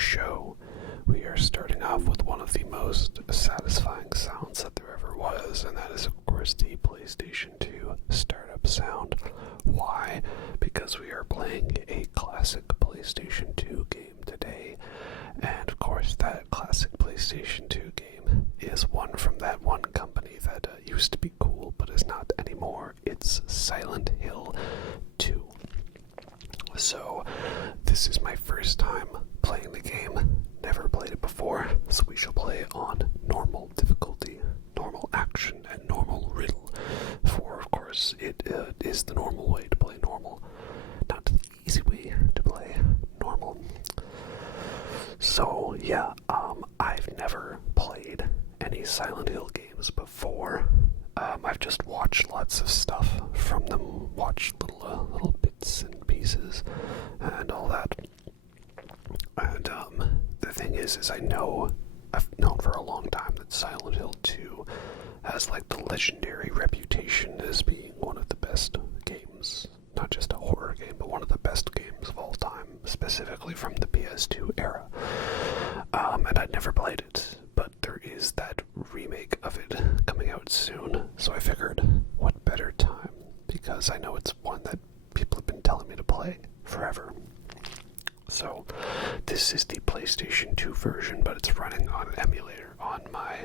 show, we are starting off with one of the most satisfying sounds that there ever was, and that is, of course, the PlayStation 2 startup sound. Why? Because we are playing a classic PlayStation 2 game today, and of course, that classic PlayStation 2 game is one from that one company that used to be cool but is not anymore. It's Silent Hill 2. So, this is my first time playing the game. Never played it before, so we shall play on normal difficulty, normal action, and normal riddle. For, of course, it is the normal way to play normal, not the easy way to play normal. So, yeah, I've never played any Silent Hill games before. I've just watched lots of stuff from them, watched little bits and pieces and all that. And the thing is I've known for a long time that Silent Hill 2 has like the legendary reputation as being one of the best games, not just a horror game, but one of the best games of all time, specifically from the PS2 era. And I'd never played it, but there is that remake of it coming out soon, so I figured, what better time, because I know it's one that people have been telling me to play forever. So, this is the PlayStation 2 version, but it's running on an emulator on my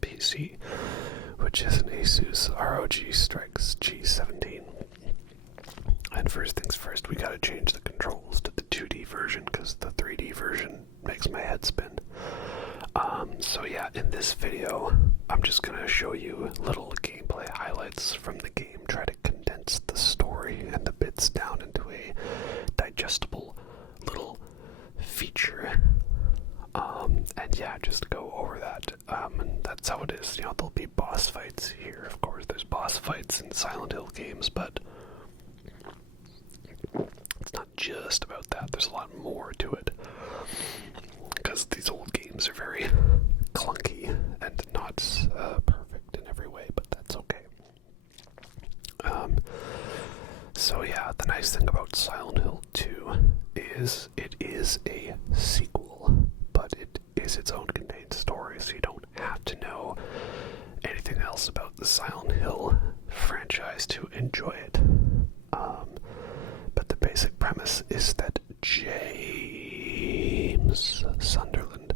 PC, which is an Asus ROG Strix G17. And first things first, we gotta change the controls to the 2D version, because the 3D version makes my head spin. So yeah, in this video, I'm just gonna show you little gameplay highlights from the game, try to condense the story and the bits down into a digestible little feature. And yeah, just go over that. And that's how it is. You know, there'll be boss fights here. Of course, there's boss fights in Silent Hill games, but it's not just about that. There's a lot more to it. Because these old games are very clunky and not perfect in every way, but that's okay. So yeah, the nice thing about Silent Hill 2 is it is a sequel, but it is its own contained story, so you don't have to know anything else about the Silent Hill franchise to enjoy it. But the basic premise is that James Sunderland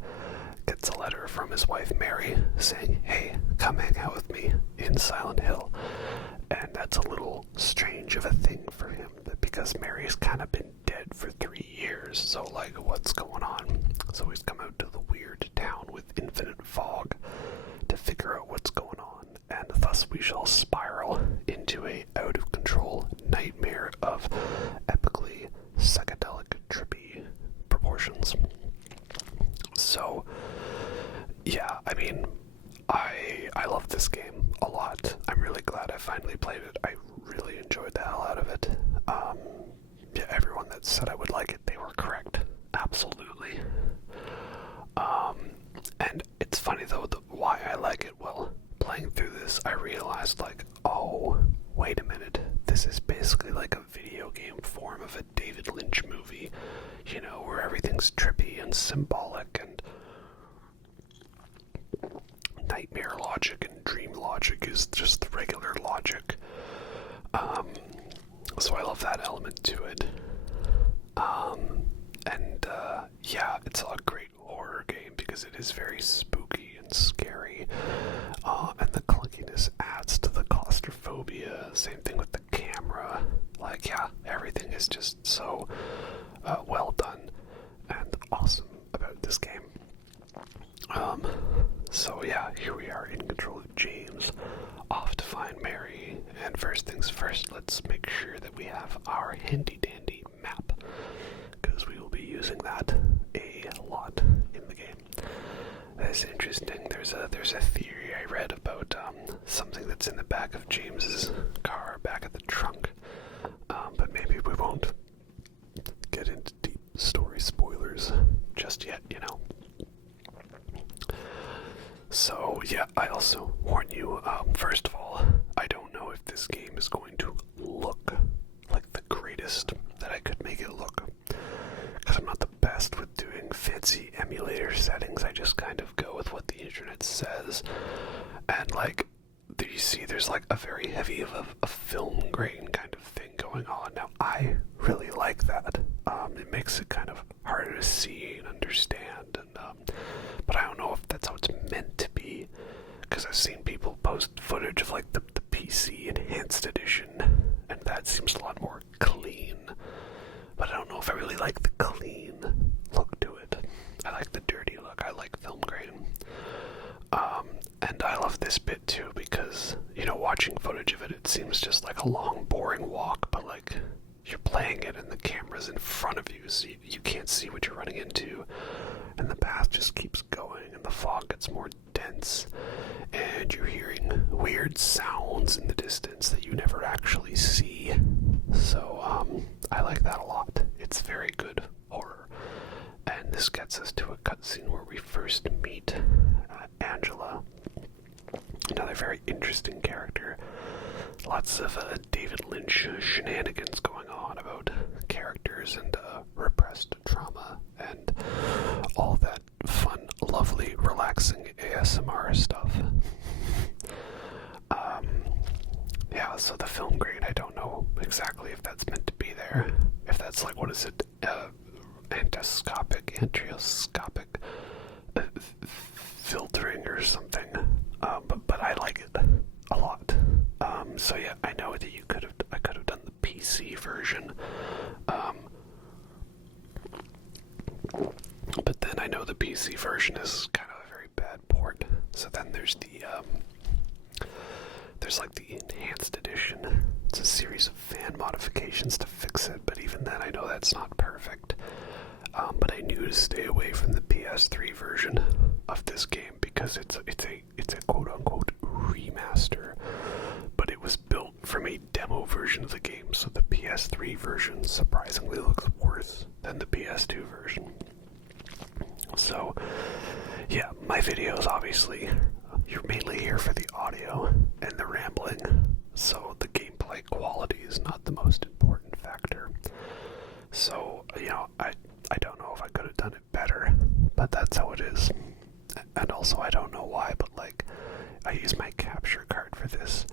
gets a letter from his wife Mary saying, hey, come hang out with me in Silent Hill. And that's a little strange of a thing for him, because Mary's kind of been dead for 3 years, so like, what's going on? So he's come out to the weird town with infinite fog to figure out what's going on, and thus we shall spiral into a out-of-control nightmare of epically psychedelic, trippy proportions. So, yeah, I mean, I love this game a lot. I'm really glad I finally played it. I really enjoyed the hell out of it. Yeah, everyone that said I would like it, they were correct. Absolutely. And it's funny though, why I like it. Well, playing through this, I realized like, oh, wait a minute. This is basically like a video game form of a David Lynch movie, you know, where everything's trippy and symbolic and nightmare logic and dream logic is just the regular logic. So I love that element to it. Yeah, it's a great horror game because it is very spooky and scary. And the clunkiness adds to the claustrophobia. Same thing with the camera. Like, yeah, everything is just so well done and awesome about this game. So yeah, here we are in control of James, off to find Mary, and first things first, let's make sure that we have our handy-dandy map, because we will be using that a lot in the game. That's interesting. There's a theory I read about something that's in the back of James's car, back of the trunk, but maybe we won't get into deep story spoilers just yet, you know. So, yeah, I also warn you, first of all, I don't know if this game is going to look like the greatest that I could make it look, because I'm not the best with doing fancy emulator settings. I just kind of go with what the internet says. And like, you see there's like a very heavy of a film grain kind of thing going on. Now, I really like that. It makes it kind of harder to see and understand. And but I don't know if that's how it's meant to be. Because I've seen people post footage of like the PC Enhanced Edition, and that seems a lot more clean. But I don't know if I really like the clean look to it. I like the dirty look. I like film grain. And I love this bit too because, you know, watching footage of it, it seems just like a long, boring walk, but like you're playing it and the camera's in front of you, so you can't see what you're running into. And the path just keeps going and the fog gets more dense. And you're hearing weird sounds in the distance that you never actually see. So, I like that a lot. It's very good horror. And this gets us to a cutscene where we first meet Angela. Another very interesting character. Lots of David Lynch shenanigans going on about characters and repressed trauma and all that fun, lovely, relaxing ASMR stuff. Yeah, so the film grain, I don't know exactly if that's meant to be there. If that's like, what is it? Antioscopic filtering or something. But I like it a lot. So yeah, I know that I could have done the PC version. But then I know the PC version is kind of a very bad port. So then there's like the Enhanced Edition. It's a series of fan modifications to fix it, but even then I know that's not perfect. But I knew to stay away from the PS3 version of this game because it's a quote-unquote remaster, but it was built from a demo version of the game, so the PS3 version surprisingly looks worse than the PS2 version. So, yeah, my videos, obviously, you're mainly here for the audio and the rambling, so the gameplay quality is not the most important factor. So, you know, I don't know if I could have done it better, but that's how it is. And also, I don't know why, but like, I use my capture card for this.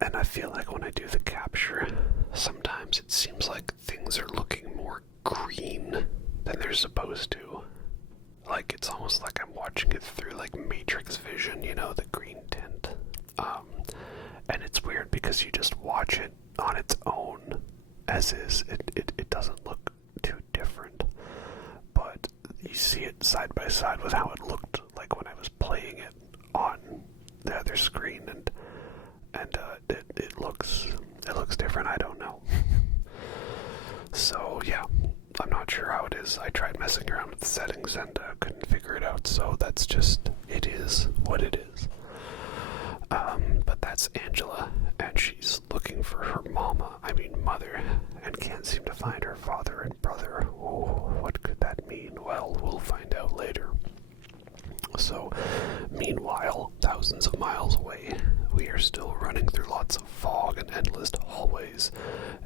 And I feel like when I do the capture, sometimes it seems like things are looking more green than they're supposed to. Like, it's almost like I'm watching it through like Matrix vision, you know, the green tint. And it's weird because you just watch it on its own as is. It doesn't look too different. But you see it side by side with how it looked like when I was playing it on the other screen, and it looks different. I don't know. So yeah, I'm not sure how it is. I tried messing around with the settings and couldn't figure it out. So that's just, it is what it is. But that's Angela, and she's looking for her mother, and can't seem to find her father and brother. Oh, what could that mean? Well, we'll find out later. So, meanwhile, thousands of miles away, we are still running through lots of fog and endless hallways.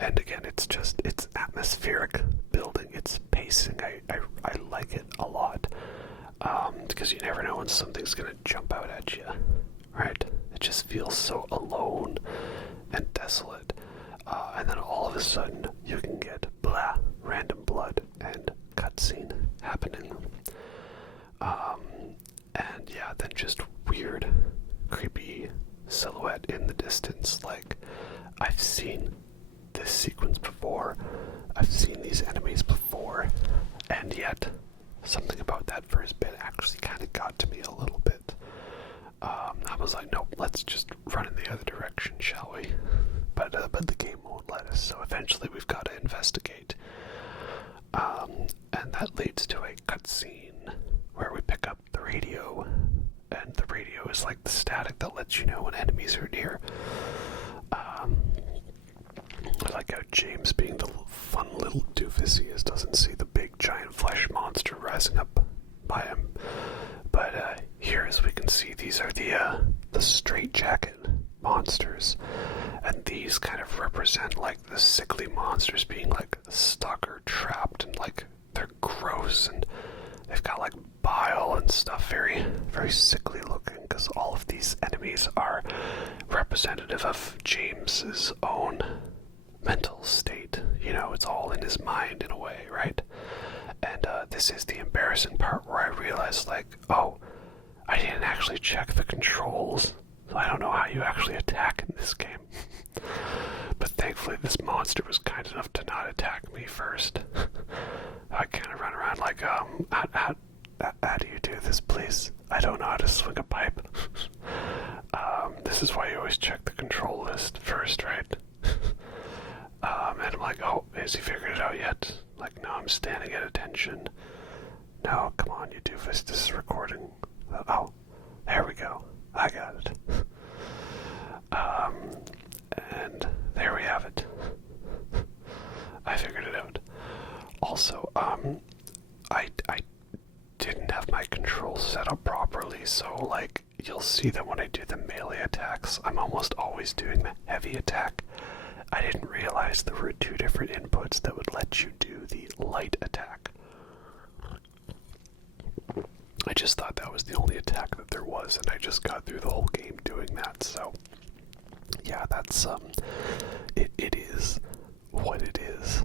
And again, it's atmospheric building, it's pacing. I like it a lot. Because you never know when something's gonna jump out at you, right? It just feels so alone and desolate. And then all of a sudden, you can get random blood and cutscene happening. And yeah, then just weird, creepy silhouette in the distance. Like, I've seen this sequence before. I've seen these enemies before. And yet, something about that first bit actually kind of got to me a little bit. I was like, nope, let's just run in the other direction, shall we? But the game won't let us, so eventually we've got to investigate. And that leads to a cutscene where we pick up the radio, and the radio is like the static that lets you know when enemies are near. I like how James, being the fun little doofus he is, doesn't see the big giant flesh monster rising up by him. But here, as we can see, these are the straitjacket monsters, and these kind of represent like the sickly monsters being like stuck or trapped, and like they're gross gross, and they've got like bile and stuff, very, very sickly looking, because all of these enemies are representative of James's own mental state. You know, it's all in his mind in a way, right? And this is the embarrassing part where I realized, like, oh, I didn't actually check the controls. So I don't know how you actually attack in this game. But thankfully this monster was kind enough to not attack me first. I kind of run around like, how do you do this, please? I don't know how to swing a pipe. This is why you always check the control list first, right? And I'm like, oh, has he figured it out yet? Like, no, I'm standing at attention. No, come on, you doofus, this is recording. Oh, there we go. I got it. And there we have it. I figured it out. Also, I didn't have my controls set up properly, so, like, you'll see that when I do the melee attacks, I'm almost always doing the heavy attack. I didn't realize there were two different inputs that would let you do the light attack. I just thought that was the only attack that there was, and I just got through the whole game doing that, so yeah, that's, it is what it is.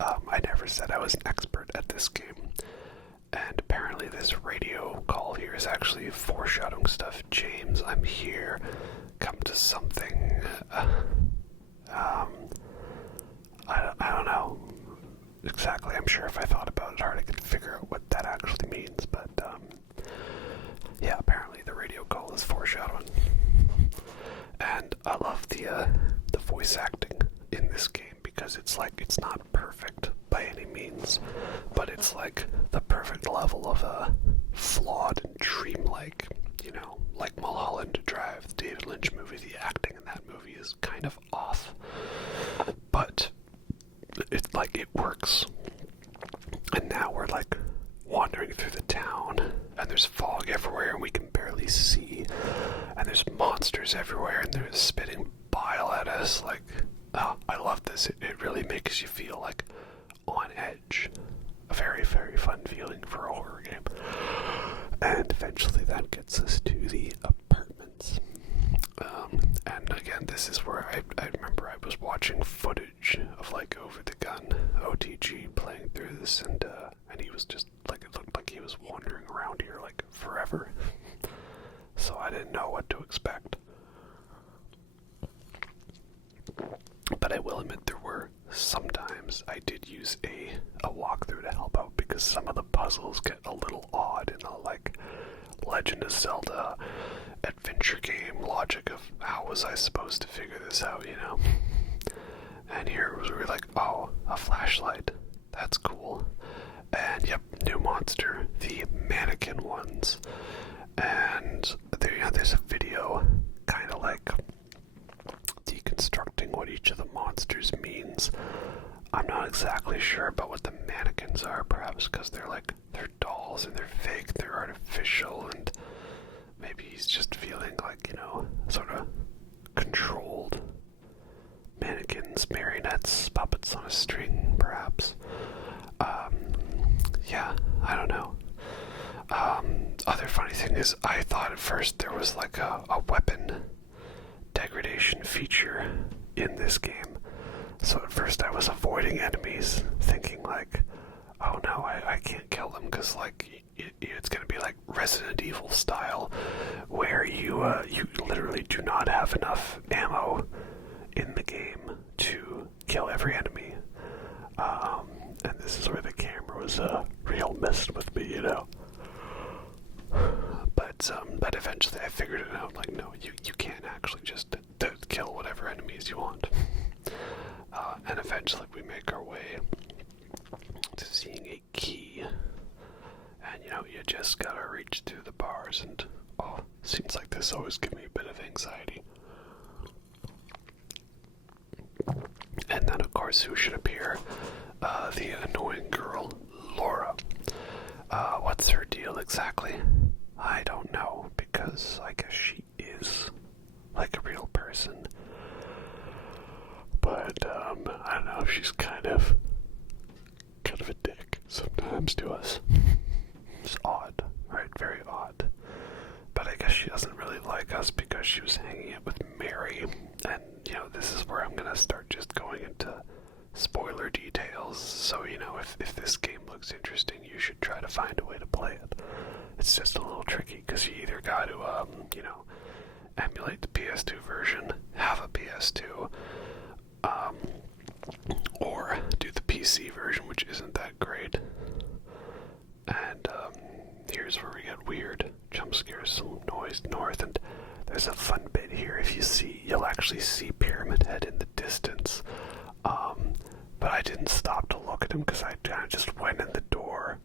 I never said I was an expert at this game, and apparently this radio call here is actually foreshadowing stuff. James, I'm here, come to something, I don't know exactly. I'm sure if I thought about it hard I could figure out what that actually means, but yeah, apparently the radio call is foreshadowing. And I love the voice acting in this game, because it's like, it's not perfect by any means, but it's like the perfect level of flawed and dreamlike, you know, like Mulholland Drive, the David Lynch movie. The acting in that movie is kind of off, but it's like, it works. And now we're like wandering through the town, and there's fog everywhere, and we can barely see, and there's monsters everywhere, and they're spitting bile at us. Like, oh, I love this. It really makes you feel like on edge. A very, very fun feeling for a horror game. And eventually that gets us to the apartments. And again, this is where I remember I was watching footage of, like, Over the Gun, OTG, playing through this, and he was just, like, it looked like he was wandering around here, like, forever. So I didn't know what to expect. But I will admit there were sometimes I did use a walkthrough to help out, because some of the puzzles get a little odd in the, like, Legend of Zelda adventure game logic of how was I supposed to figure this out, you know? And here we were like, oh, a flashlight. That's cool. And yep, new monster, the mannequin ones. And there, you know, there's a video kind of like deconstructing what each of the monsters means. I'm not exactly sure about what the mannequins are, perhaps because they're like, they're dolls and they're fake, they're artificial, and maybe he's just feeling like, you know, sort of controlled mannequins, marionettes, puppets on a string, perhaps. Yeah, I don't know. Other funny thing is, I thought at first there was like a weapon degradation feature in this game. So at first I was avoiding enemies, thinking like, oh no, I can't kill them, because like it's gonna be like Resident Evil style, where you literally do not have enough ammo in the game to kill every enemy. And this is where the camera was real messing with me, you know. But eventually I figured it out. Like, no, you can't actually just kill whatever enemies you want. And eventually we make our way to seeing a key. And, you know, you just gotta reach through the bars, and, oh, scenes like this always give me a bit of anxiety. And then, of course, who should appear? The annoying girl, Laura. What's her deal exactly? I don't know, because I guess she is like a real person. But, I don't know, she's kind of a dick sometimes. times to us. It's odd, right? Very odd. But I guess she doesn't really like us because she was hanging out with Mary. And, this is where I'm going to start just going into spoiler details. So, if this game looks interesting, you should try to find a way to play it. It's just a little tricky because you either got to, emulate the PS2 version, have a PS2, or do the PC version, which isn't that great. And here's where we get weird jump scares, some noise north, and there's a fun bit here. If you see, you'll actually see Pyramid Head in the distance. But I didn't stop to look at him because I kind of just went in the door,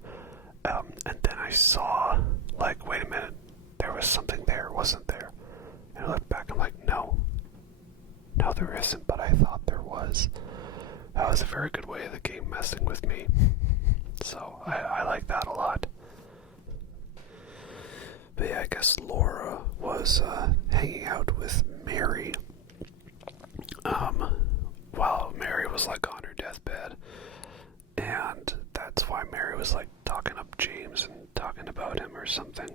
and then I saw, like, wait a minute, there was something there, wasn't there? And I looked back, I'm like, no, there isn't, but I thought there was. That was a very good way of the game messing with me. So, I like that a lot. But yeah, I guess Laura was hanging out with Mary while Mary was like on her deathbed. And that's why Mary was like talking up James and talking about him or something.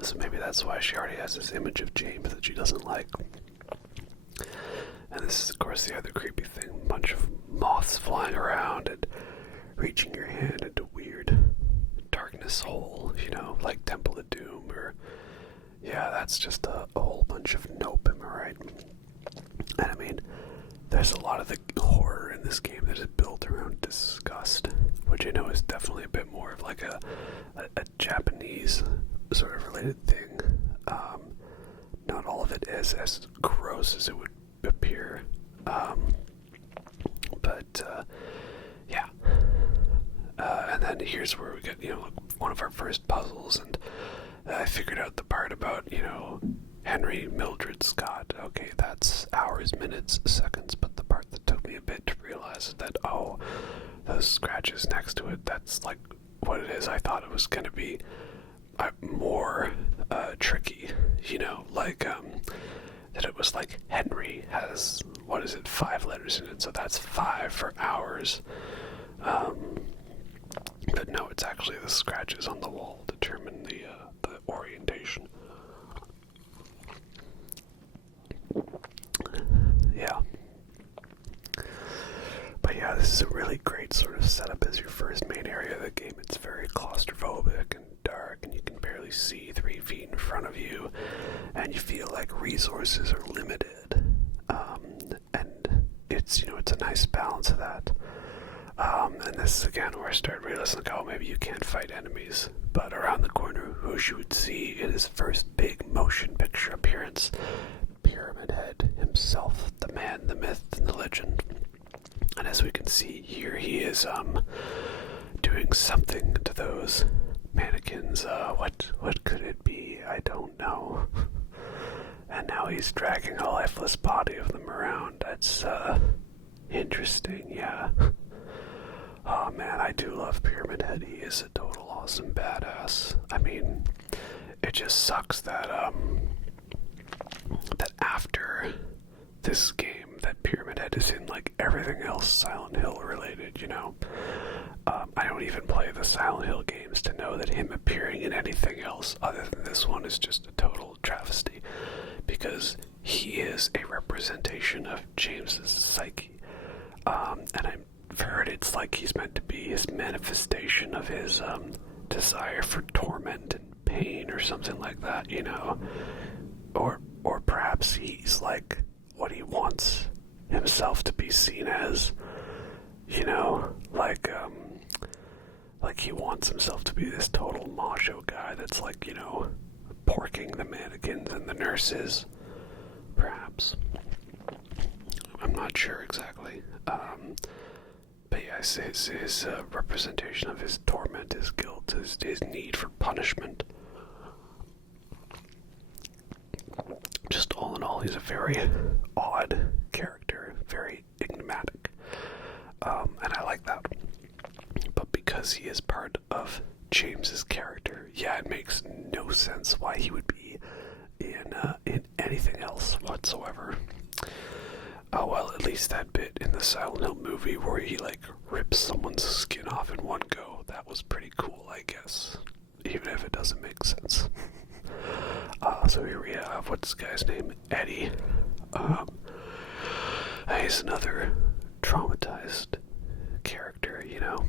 So maybe that's why she already has this image of James that she doesn't like. And this is, of course, the other creepy thing. A bunch of moths flying around and reaching your hand into weird darkness hole, like Temple of Doom, or... Yeah, that's just a whole bunch of nope, am I right? And I mean, there's a lot of the horror in this game that is built around disgust, which I know is definitely a bit more of like a Japanese sort of related thing. Not all of it is as gross as it would appear. Yeah. And then here's where we get, one of our first puzzles, and I figured out the part about, Henry Mildred Scott. Okay, that's hours, minutes, seconds, but the part that took me a bit to realize is that, those scratches next to it, that's like what it is. I thought it was going to be more tricky, that it was like Henry has, 5 letters in it, so that's 5 for hours. But no, it's actually the scratches on the wall determine the orientation. Yeah. But yeah, this is a really great sort of setup as your first main area of the game. It's very claustrophobic and dark, and you can barely see 3 feet in front of you, and you feel like resources are limited. And it's, it's a nice balance of that. And this is again where I started realizing, maybe you can't fight enemies. But around the corner, who you would see in his first big motion picture appearance, Pyramid Head himself, the man, the myth, and the legend. And as we can see here, he is doing something to those mannequins. What could it be? I don't know. And now he's dragging a lifeless body of them around. That's interesting, yeah. Oh man, I do love Pyramid Head. He is a total awesome badass. I mean, it just sucks that that after this game, that Pyramid Head is in like everything else Silent Hill related, I don't even play the Silent Hill games to know that him appearing in anything else other than this one is just a total travesty, because he is a representation of James's psyche. And I've heard it's like he's meant to be his manifestation of his desire for torment and pain or something like that, or perhaps he's like what he wants himself to be seen as, like he wants himself to be this total macho guy that's like, porking the mannequins and the nurses, perhaps. I'm not sure exactly. But yeah, his representation of his torment, his guilt, his need for punishment. Just all in all, he's a very odd character, very enigmatic. And I like that. But because he is part of James's character, yeah, it makes no sense why he would be in anything else whatsoever. Oh well, at least that bit in in the Silent Hill movie where he like rips someone's skin off in one go. That was pretty cool, I guess, even if it doesn't make sense. So here we have, what's this guy's name? Eddie. He's another traumatized character, you know,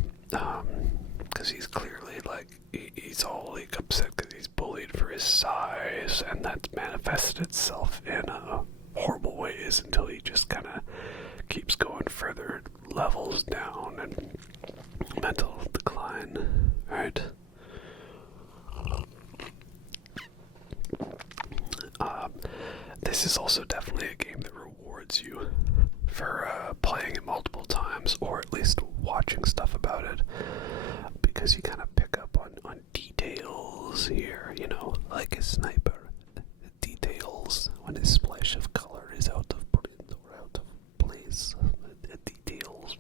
because he's clearly like, he's all like upset because he's bullied for his size, and that's manifested itself in horrible ways until he just kind of keeps going further levels down and mental decline, right? This is also definitely a game that rewards you for playing it multiple times, or at least watching stuff about it, because you kind of pick up on details here, you know, like a sniper. Details when a splash of color is out of print or out of place. Details.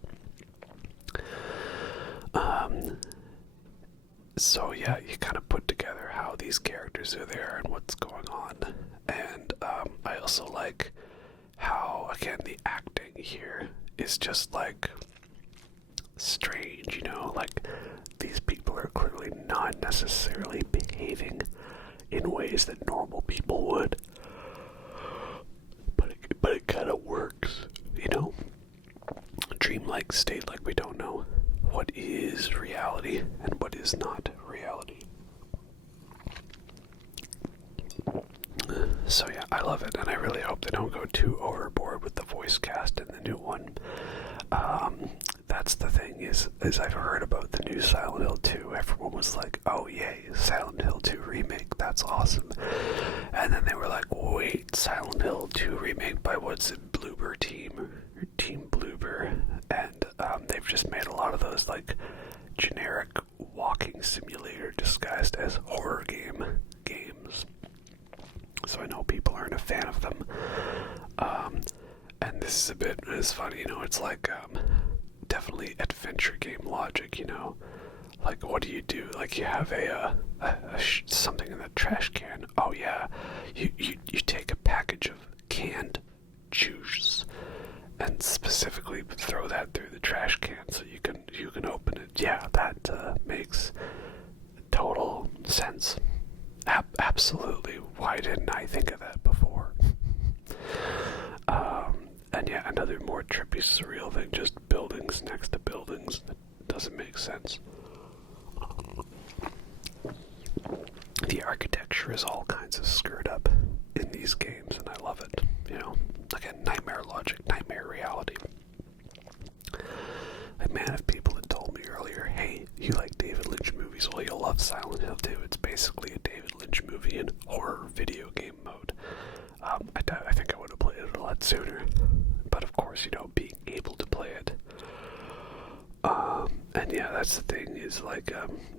So yeah, you kind of put together how these characters are there and what's going on. And I also like how, again, the acting here is just like strange, you know, like these people are clearly not necessarily behaving in ways that normal people would, but it kind of works, you know. Dreamlike state, like we don't know what is reality and what is not reality. So yeah, I love it, and I really hope they don't go too overboard with the voice cast in the new one. That's the thing, is I've heard about the new Silent Hill 2. Everyone was like, oh yay, Silent Hill 2 remake, that's awesome. And then they were like, wait, Silent Hill 2 remake by what's it, Bloober Team, or Team Bloober. And they've just made a lot of those like generic walking simulator disguised as horror games. So I know people aren't a fan of them. And this is a bit, it's funny, you know, it's like definitely adventure game logic, you know. Like, what do? Like, you have something in the trash can. Oh yeah, you take a package of canned juice and specifically throw that through the trash can so you can open it. Yeah, that makes total sense. Absolutely. Why didn't I think of that before? And yeah, another more trippy, surreal thing, just buildings next to buildings. That doesn't make sense. The architecture is all kinds of screwed up in these games, and I love it. You know, again, nightmare logic, nightmare reality. Like, man, if people had told me earlier, hey, you like David Lynch movies, well, you'll love Silent Hill 2. It's basically a David Lynch movie in horror video game mode. I think I would have played it a lot sooner. But of course, you know, being able to play it. And yeah, that's the thing, is like,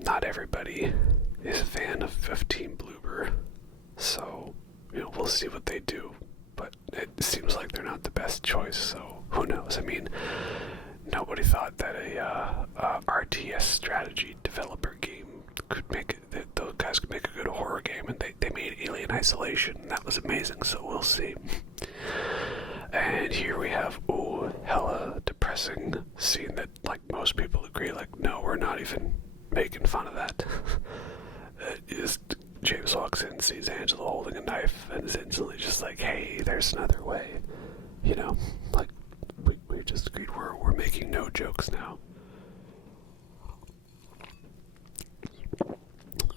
not everybody is a fan of Team Bloober. So, you know, we'll see what they do. But it seems like they're not the best choice, so who knows? I mean, nobody thought that a RTS strategy developer game could make it, that those guys could make a good horror game, and they made Alien Isolation, and that was amazing, so we'll see. And here we have, hella depressing scene that, like, most people agree, like, no, we're not even making fun of that. James walks in, sees Angela holding a knife, and is instantly just like, hey, there's another way. You know, like, we just agreed we're making no jokes now.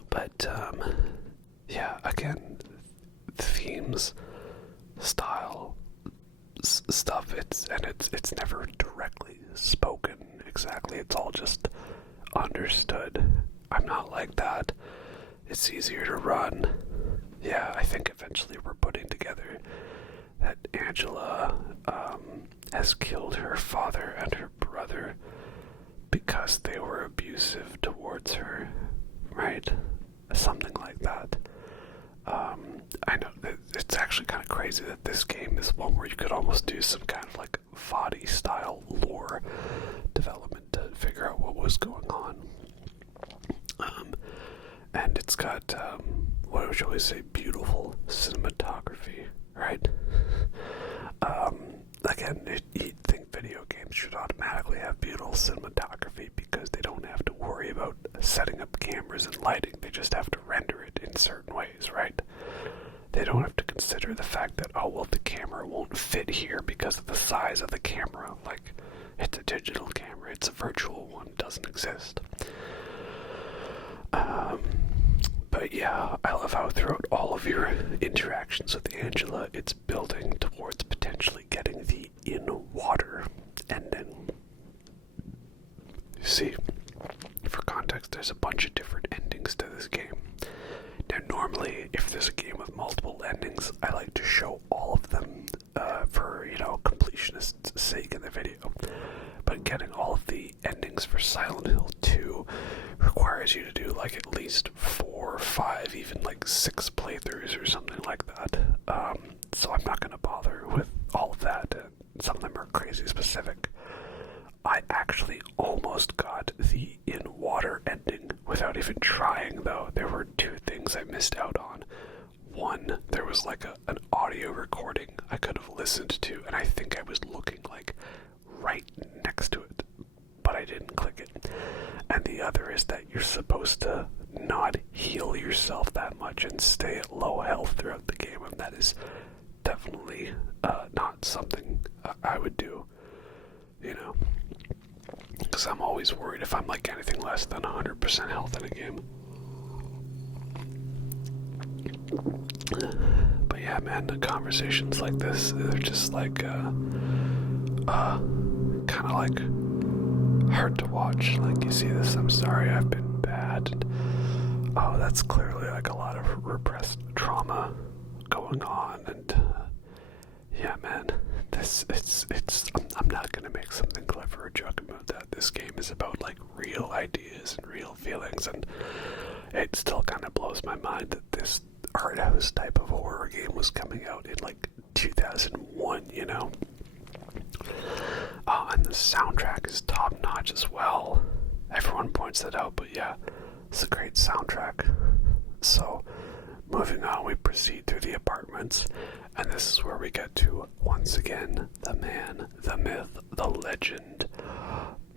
But, yeah, again, themes, style, stuff, it's never directly spoken exactly, it's all just understood. I'm not like that. It's easier to run. Yeah, I think eventually we're putting together that Angela has killed her father and her brother because they were abusive towards her, right? Something like that. I know that it's actually kind of crazy that this game is one where you could almost do some kind of like VOD style lore development to figure out what was going on. And it's got, what would you always say, beautiful cinematography, right? Again, you'd think video game setting up cameras and lighting. They just have to render it in certain ways, right? They don't have to consider the fact that, oh, well, the camera won't fit here because of the size of the camera. Like, it's a digital camera, it's a virtual one, it doesn't exist. But yeah, I love how throughout all of your interactions with Angela, it's building towards potentially getting the in-water ending. You see, for context, there's a bunch of different endings to this game. Now, normally, if there's a game with multiple endings, I like to show all of them for, completionist's sake in the video. But getting all of the endings for Silent Hill 2 requires you to do like at least 4 or 5, even like 6 playthroughs or something like that. So I'm not going to bother with all of that. Some of them are crazy specific. I actually almost got the in-water ending without even trying, though. There were 2 things I missed out on. One, there was like an audio recording I could have listened to, and I think I was looking like right next to it, but I didn't click it. And the other is that you're supposed to not heal yourself that much and stay at low health throughout the game, and that is definitely not something I would do, because I'm always worried if I'm like anything less than 100% health in a game. But yeah, man, the conversations like this, they're just like kind of like hard to watch. Like, you see this, I'm sorry, I've been bad, and oh, that's clearly like a lot of repressed trauma going on. And yeah, man, I'm not gonna make something clever or joke about that. This game is about like real ideas and real feelings, and it still kind of blows my mind that this art house type of horror game was coming out in like 2001, and the soundtrack is top notch as well. Everyone points that out, but yeah, it's a great soundtrack. So, moving on, we proceed through the apartments, and this is where we get to, once again, the man, the myth, the legend,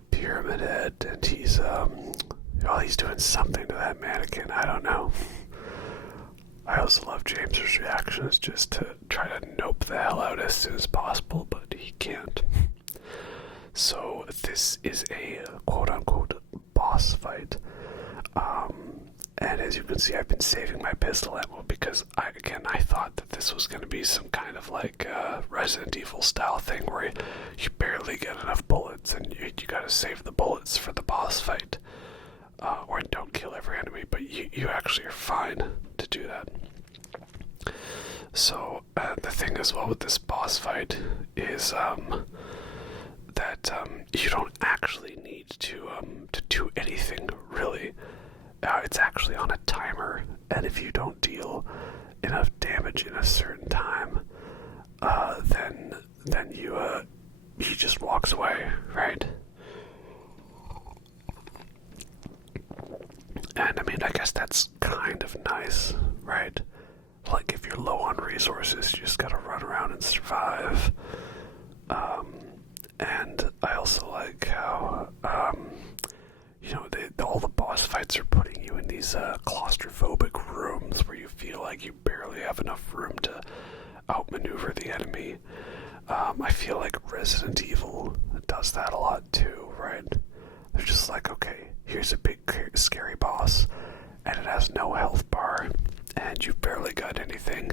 Pyramid Head, and he's doing something to that mannequin, I don't know. I also love James's reactions, just to try to nope the hell out as soon as possible, but he can't. So this is a quote-unquote boss fight. And as you can see, I've been saving my pistol ammo because I thought that this was going to be some kind of like Resident Evil style thing where you barely get enough bullets and you gotta save the bullets for the boss fight. Or don't kill every enemy, but you actually are fine to do that. So the thing as well with this boss fight is that you don't actually need to do anything really. It's actually on a timer, and if you don't deal enough damage in a certain time, then he just walks away, right? And I mean, I guess that's kind of nice, right? Like, if you're low on resources, you just gotta run around and survive. And I also like how, all the boss fights are putting you in these claustrophobic rooms where you feel like you barely have enough room to outmaneuver the enemy. I feel like Resident Evil does that a lot too, right? They're just like, okay, here's a big scary boss, and it has no health bar, and you've barely got anything,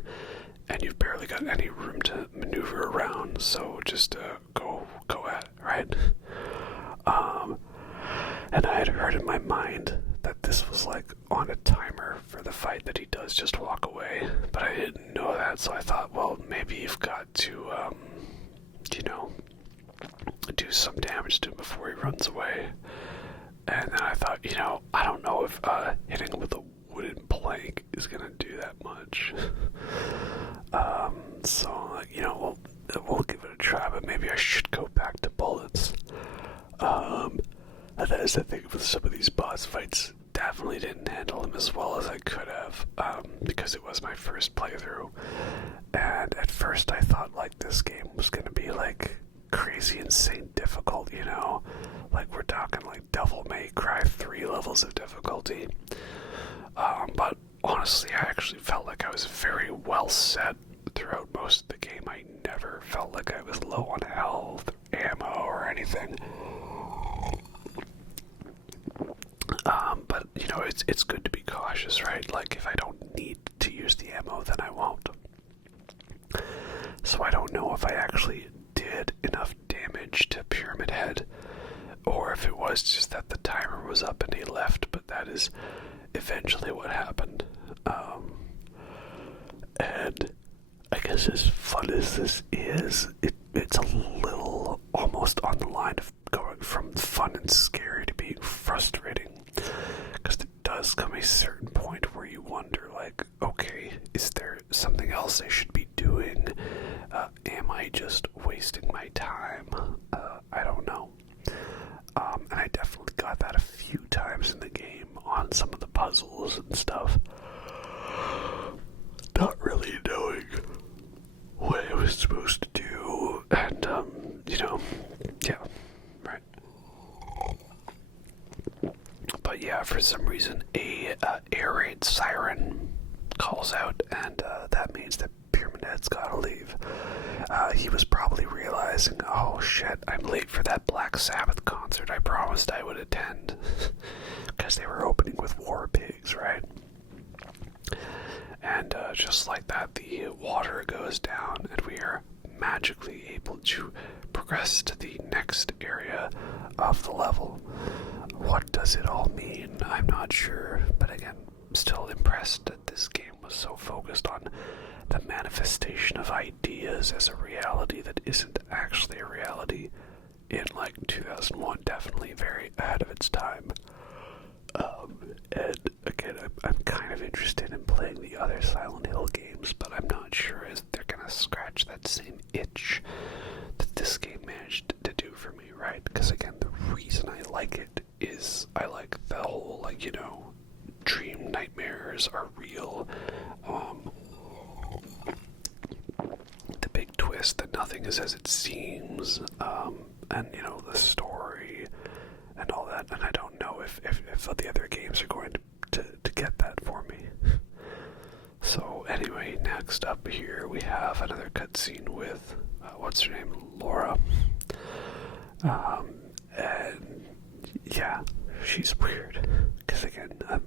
and you've barely got any room to maneuver around, so just go at it, right? And I had heard in my mind that this was like on a timer for the fight, that he does just walk away, but I didn't know that, so I thought, well, maybe you've got to, do some damage to him before he runs away. And then I thought, I don't know if hitting him with a wooden plank is gonna do that much. So, we'll give it a try, but maybe I should go back to bullets. And that is the thing with some of these boss fights. Definitely didn't handle them as well as I could have, because it was my first playthrough. And at first I thought like this game was gonna be like crazy insane difficult, like we're talking like Devil May Cry 3 levels of difficulty. But honestly, I actually felt like I was very well set throughout most of the game. I never felt like I was low on health, ammo, or anything. But you know, it's good to be cautious, right? Like, if I don't need to use the ammo, then I won't. So I don't know if I actually did enough damage to Pyramid Head, or if it was just that the timer was up and he left, but that is eventually what happened. And I guess as fun as this is, it's a little almost on the line of going from fun and scary to being frustrating. Because there does come a certain point where you wonder, like, okay, is there something else I should be doing? Am I just wasting my time? I don't know. And I definitely got that a few times in the game on some of the puzzles and stuff. Not really knowing what I was supposed to do, and, you know, yeah, right. But yeah, for some reason, a air raid siren calls out, and that means that Pyramid Head's gotta leave. He was probably realizing, oh shit, I'm late for that Black Sabbath concert I promised I would attend. Because they were opening with War Pigs, right? And just like that, the water goes down, and we are magically able to progress to the next area of the level. What does it all mean? I'm not sure, but again, I'm still impressed that this game was so focused on the manifestation of ideas as a reality that isn't actually a reality in, like, 2001, definitely very ahead of its time. And again, I'm kind of interested in playing the other Silent Hill games, but I'm not sure if they're gonna scratch that same itch that this game managed to do for me, right? Because again, the reason I like it is I like the whole, like, you know, dream nightmares are real. The big twist that nothing is as it seems, and, you know, the story and all that, and I don't know if the other games are going to get that for me. So anyway, next up here we have another cutscene with, what's her name, Laura. And yeah, she's weird, because again, I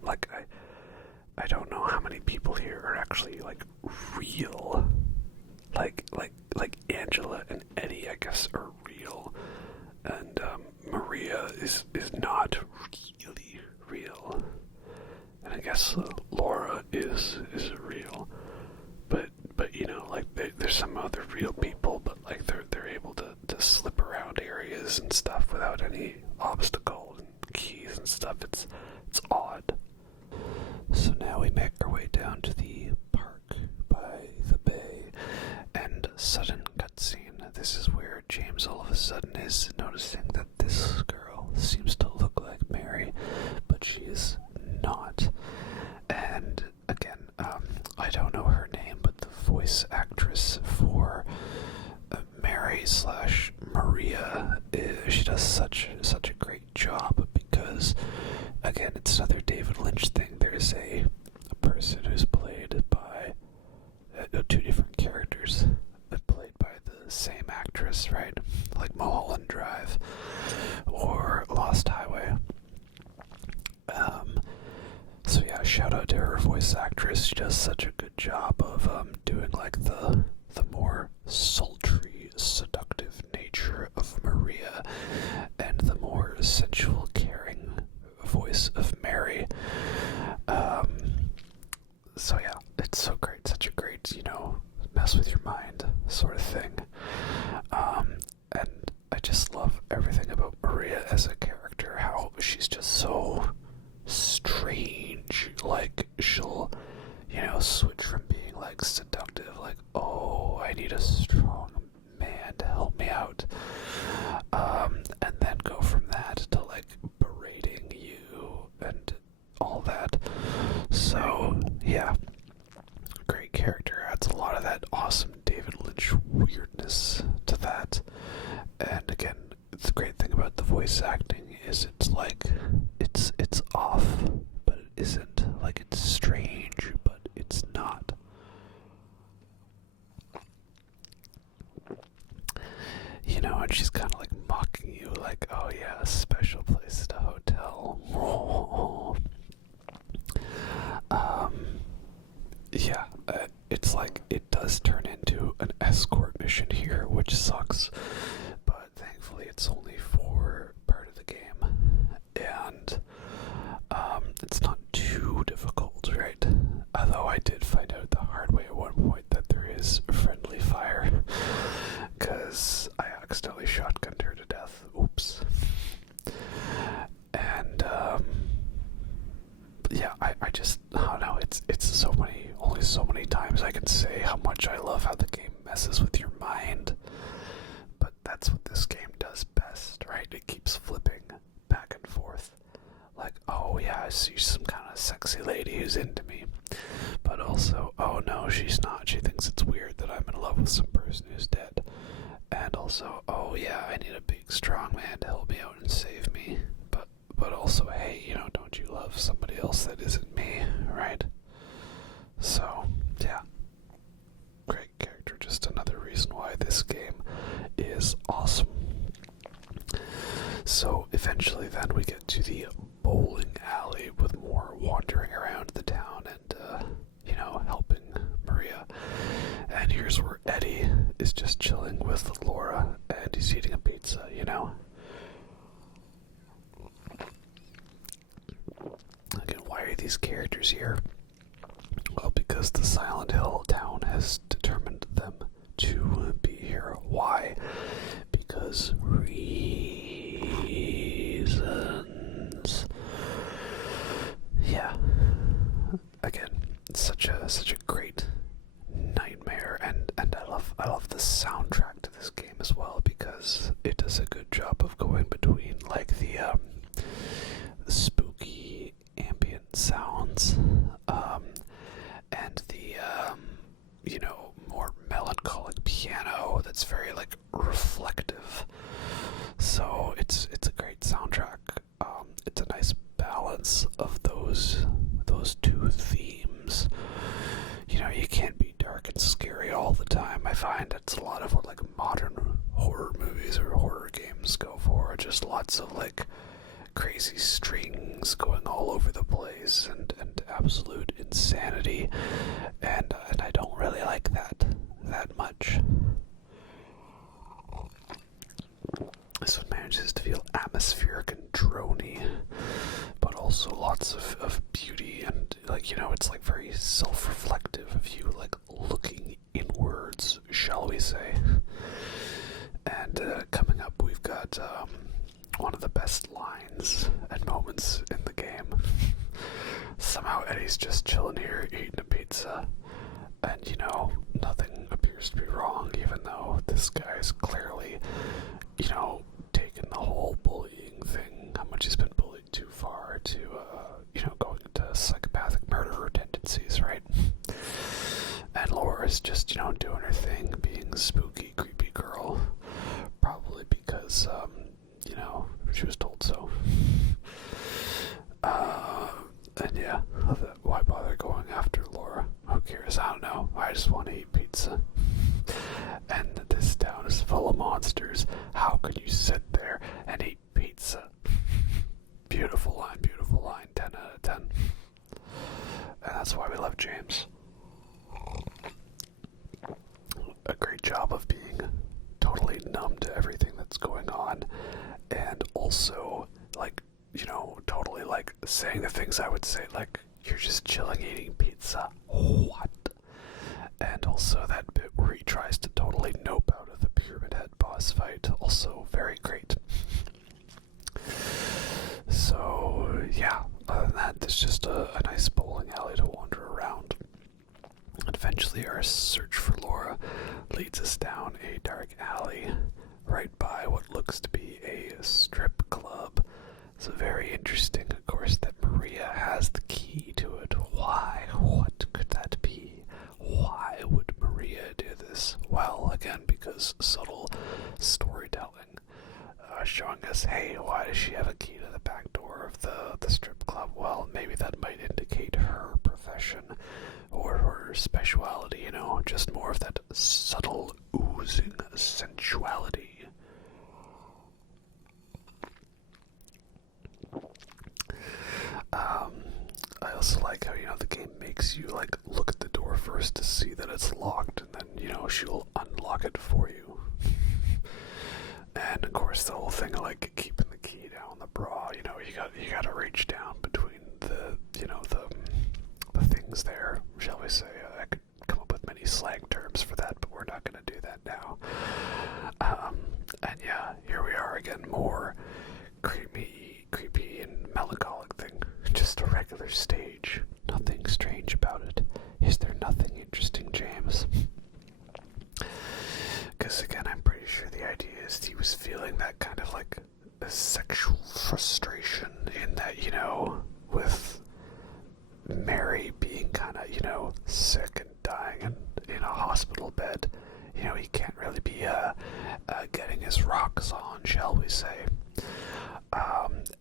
don't know how many people here are actually, like, real. Like Angela and Eddie, I guess, are real, and Maria is not really real, and I guess Laura is real, but you know, like, there's some other real people, but like they're able to slip around areas and stuff without any obstacles and keys and stuff. It's odd. So now we make our way down to the park by the bay, and sudden cutscene. This is where James all of a sudden is noticing that this girl seems to look like Mary, but she is not. And again, I don't know her name, but the voice actress for Mary / Maria, she does such a great job, because again, it's another David Lynch thing. There is a person who's played by two different characters, played by the same actress, right? Like Mulholland Drive or Lost Highway. So yeah, shout out to her voice actress. She does such a good job of doing, like, the more sultry, seductive nature of Maria, and the more sensual, caring voice of Mary. So yeah, it's so great, such a great, you know, mess with your mind sort of thing. And I just love everything about Maria as a character, how she's just so strange. Like, she'll, you know, switch from being, like, seductive, like, oh, I need a strong man to help me out, and then go from that to, like, berating you and all that. So yeah, great character, adds a lot of that awesome David Lynch weirdness Although I did find out the hard way at one point that there is friendly fire, because I accidentally shotgunned her to death. Oops. And, yeah, I just, I don't know, it's so many, only so many times I can say how much I love how the game messes with your mind. But that's what this game does best, right? It keeps flipping back and forth. Like, oh yeah, I see some kind of sexy lady who's into me. But also, oh no, she's not. She thinks it's weird that I'm in love with some person who's dead. And also, oh yeah, I need a big strong man to help me out and save me. But also, hey, you know, don't you love somebody else that isn't me, right? So, yeah. Great character, just another reason why this game is awesome. So eventually then we get to the bowling alley with more wandering around the town and, you know, helping Maria. And here's where Eddie is just chilling with Laura and he's eating a pizza, you know? Again, why are these characters here? Well, because the Silent Hill town has determined them to be here. Why? Because reasons. Yeah. Again, it's such a great nightmare, and I love the soundtrack to this game as well, because it does a good job of going between like the spooky ambient sounds and the you know, more melancholic piano that's very like reflective. So it's a great soundtrack. It's a nice balance of those two themes. You know, you can't be dark and scary all the time. I find that's a lot of what like modern horror movies or horror games go for. Just lots of like crazy strings going all over the place and absolute insanity, and I don't really like that much. This one manages to feel atmospheric and droney, but also lots of beauty, and like, you know, it's like very self-reflective of you like looking inwards, shall we say. And coming up we've got one of the best lines and moments in the game. Somehow Eddie's just chilling here eating a pizza, and you know, nothing appears to be wrong, even though this guy's clearly, you know, taken the whole bullying thing, how much he's been bullied too far to, you know, going into psychopathic murderer tendencies, right? And Laura's just, you know, doing her thing, being a spooky, creepy girl, probably because, you know, she was told so. And yeah, why bother going after Laura? Who cares? I don't know. I just want to eat pizza. And this town is full of monsters. How could you sit there and eat pizza? Beautiful line, 10 out of 10. And that's why we love James. A great job of being totally numb to everything that's going on, and also like, you know, totally like saying the things I would say, like, you're just chilling eating pizza, what? And also that bit where he tries to totally nope out of the Pyramid Head boss fight, also very great. So yeah, other than that, there's just a nice bowling alley to wander around. And eventually our search for Laura leads us down a dark alley right by what looks to be a strip club. It's very interesting, of course, that Maria has the key to it. Why? What could that be? Why would Maria do this? Well, again, because subtle storytelling. Showing us, hey, why does she have a key to the back door of the strip club? Well, maybe that might indicate her profession or her speciality, you know, just more of that subtle oozing sensuality. I also like how, you know, the game makes you like look at the door first to see that it's locked, and then, you know, she'll unlock it for you. And of course the whole thing of like keeping the key down the bra, you know, you gotta reach down between the, you know, the things there, another stage. Nothing strange about it. Is there nothing interesting, James? Because again, I'm pretty sure the idea is he was feeling that kind of like a sexual frustration in that, with Mary being kind of, sick and dying and in a hospital bed, he can't really be getting his rocks on, shall we say.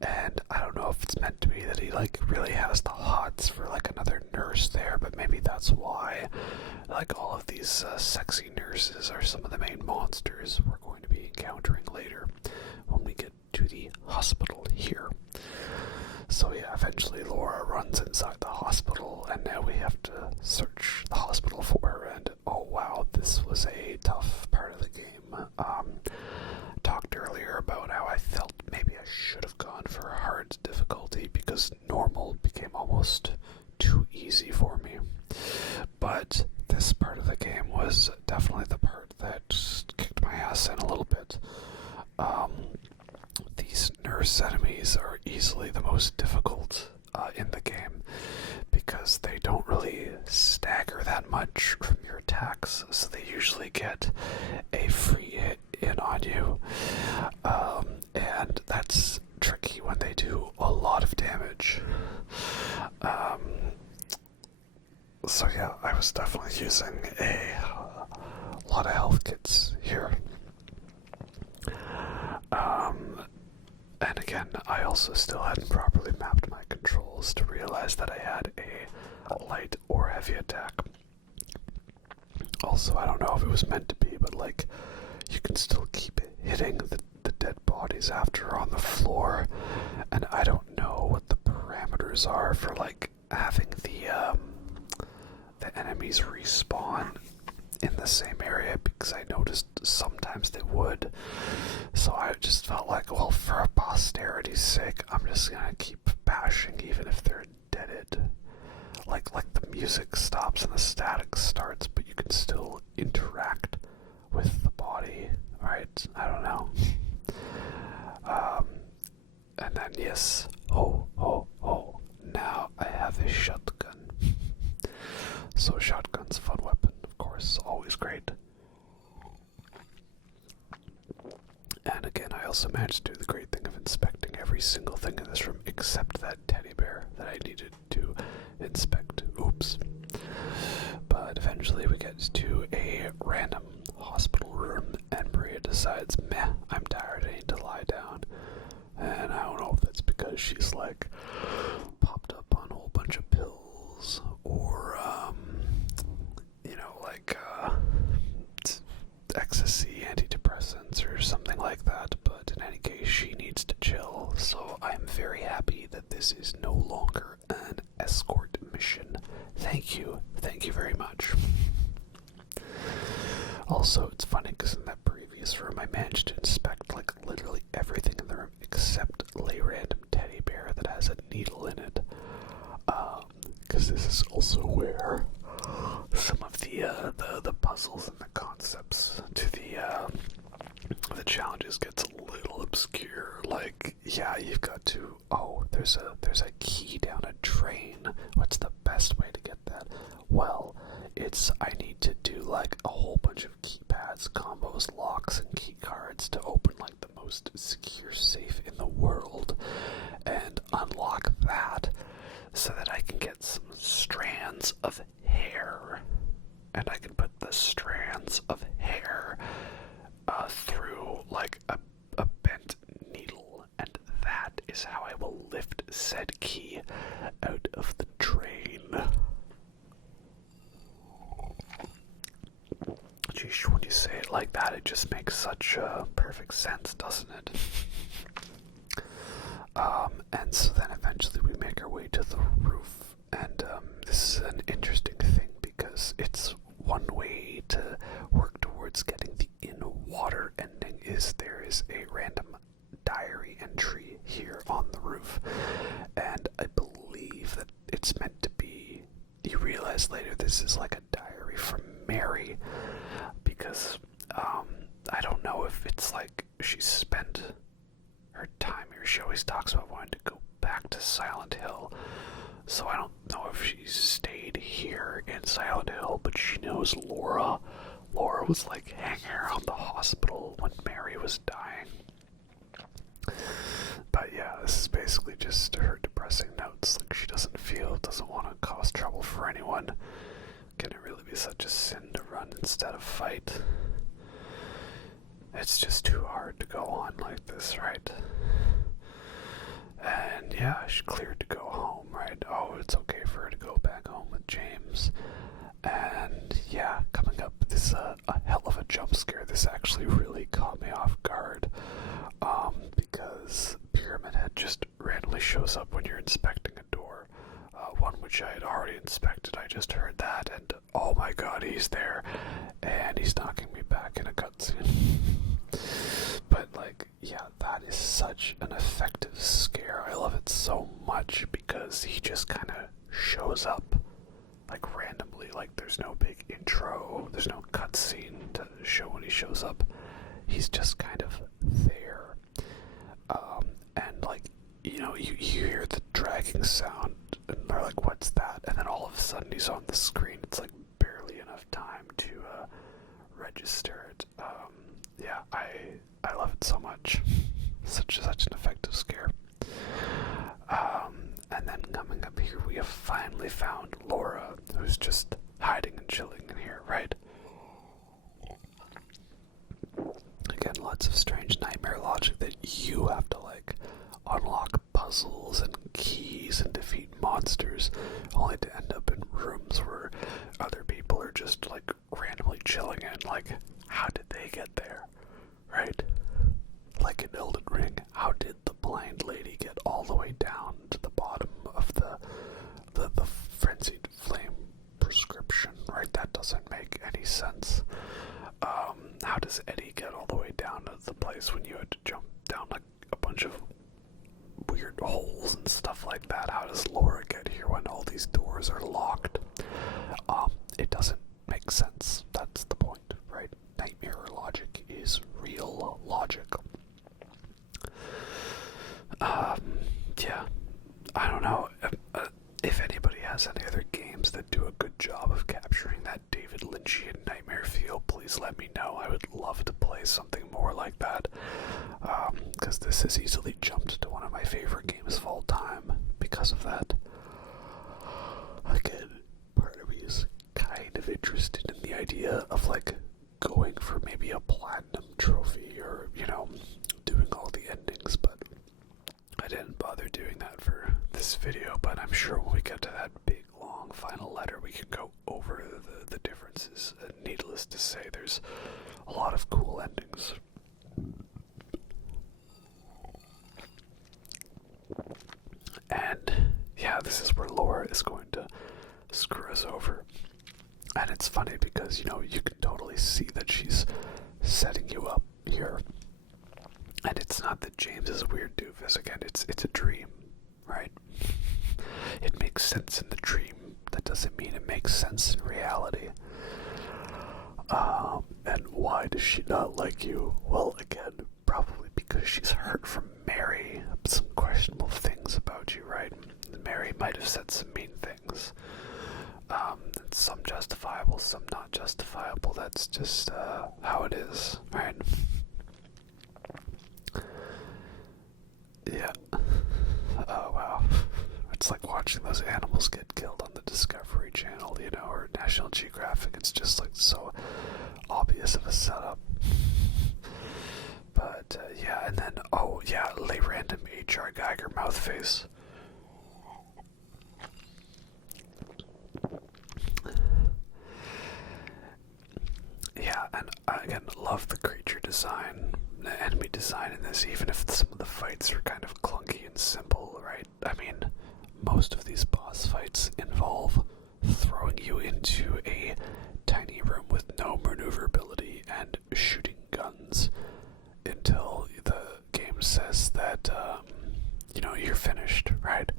And I don't know if it's meant to be that he like really has the hots for like another nurse there, but maybe that's why like all of these sexy nurses are some of the main monsters we're going to be encountering later when we get to the hospital here. So yeah, eventually Laura runs inside the hospital, and now we have to search the hospital for her, and oh wow, this was a tough part of the game. Talked earlier about how I felt maybe I should have gone for hard difficulty because normal became almost too easy for me. But this part of the game was definitely the part that kicked my ass in a little bit. These nurse enemies are easily the most difficult in the game because they don't really stagger that much from your attacks, so they usually get a free hit in on you, and that's tricky when they do a lot of damage. So yeah, I was definitely using a lot of health kits here. And again, I also still hadn't properly mapped my controls to realize that I had a light or heavy attack. Also, I don't know if it was meant to be, but like, you can still keep hitting the dead bodies after on the floor, and I don't know what the parameters are for like having the enemies respawn in the same area, because I noticed sometimes they would. So I just felt like, well, for posterity's sake, I'm just gonna keep bashing even if they're deaded. Like the music stops and the static starts, but you can still interact with the body, right? I don't know. And then yes, now I have a shotgun. So shotgun's a fun weapon, of course, always great. And again, I also managed to do the great thing of inspecting every single thing in this room except that teddy bear that I needed to inspect. Oops. But eventually we get to a random hospital room, and Maria decides, meh, I'm tired, I need to lie down. And I don't know if that's because she's like popped up on a whole bunch of pills, or ecstasy, antidepressants, or something like that, but in any case, she needs to chill, so I'm very happy that this is no longer an escort mission. Thank you very much. Also, it's funny because in that previous room I managed to inspect like literally everything in the room except a random teddy bear that has a needle in it, because this is also where some of the puzzles and the concepts to the challenges gets a little obscure. Like, yeah, you've got to, there's a key down a drain. What's the best way to get that? Well, I need to do like a whole bunch of keypads, combos, locks, and key cards to open like the most secure safe in the world and unlock that so that I can get some strands of hair, and I can put the strands of hair through like a bent needle, and that is how I will lift said key out of the drain. Geez, when you say it like that, it just makes such perfect sense, doesn't it? And so then eventually we make our way to the roof, and this is an interesting thing because it's one way to work towards getting the in-water ending is there is a random diary entry here on the roof, and I believe that it's meant to be, you realize later this is like a diary from Mary, because I don't know if it's like she spent her time here. She always talks about wanting to go back to Silent Hill, So I don't know if she stayed here in Silent Hill, but she knows Laura. Laura was like hanging around the hospital when Mary was dying. But yeah, this is basically just her depressing notes. Like, she doesn't want to cause trouble for anyone. Can it really be such a sin to run instead of fight? It's just too hard to go on like this, right? And yeah, she cleared to go home, right? Oh, it's okay for her to go back home with James. And yeah, coming up, this is a hell of a jump scare. This actually really caught me off guard. Because Pyramid Head just randomly shows up when you're inspecting a door. One which I had already inspected. I just heard that, and oh my god, he's there. And he's knocking me back in a cutscene. But like, yeah, that is such an effective scare. I love it so much because he just kind of shows up, like, randomly. Like, there's no big intro, there's no cutscene to show when he shows up. He's just kind of there. And like, you know, you hear the dragging sound, and they're like, what's that? And then all of a sudden he's on the screen. It's like barely enough time to register it. Yeah, I love it so much. Such an effective scare. And then coming up here, we have finally found Laura, who's just hiding and chilling in here, right? Again, lots of strange nightmare logic that you have to, like, unlock puzzles and keys and defeat monsters, only to end up in rooms where other people are just, like, randomly chilling in. Like, how did they get there? Right? Like in Elden Ring, how did the blind lady get all the way down to the bottom of the frenzied flame prescription, right? That doesn't make any sense. How does Eddie get all the way down to the place when you had to jump down like a bunch of weird holes and stuff like that? How does Laura get here when all these doors are locked? It doesn't make sense. That's the point, right? Nightmare logic is real logic. Yeah, I don't know. If anybody has any other games that do a good job of capturing that David Lynchian nightmare feel, please let me know. I would love to play something more like that. Because this has easily jumped to one of my favorite games of all time because of that. Again, part of me is kind of interested in the idea of, like, going for maybe a platinum trophy or, you know, doing all the endings, but I didn't bother doing that for this video. But I'm sure when we get to that big long final letter, we can go over the differences. And needless to say, there's a lot of cool endings. And yeah, this is where Laura is going to screw us over. And it's funny because, you know, you can totally see that she's setting you up here. And it's not that James is a weird doofus. Again, it's a dream, right? It makes sense in the dream. That doesn't mean it makes sense in reality. And why does she not like you? Well, again, probably because she's heard from Mary some questionable things about you, right? Mary might have said some mean things. Some justifiable, some not justifiable. That's just how it is, right? Yeah. Oh, wow. It's like watching those animals get killed on the Discovery Channel, you know, or National Geographic. It's just like so obvious of a setup. But yeah, and then, oh yeah, lay random H.R. Geiger mouth face. Yeah, and again, love the creature design, the enemy design in this, even if some of the fights are kind of clunky and simple, right? I mean, most of these boss fights involve throwing you into a tiny room with no maneuverability and shooting guns until the game says that, you know, you're finished, right?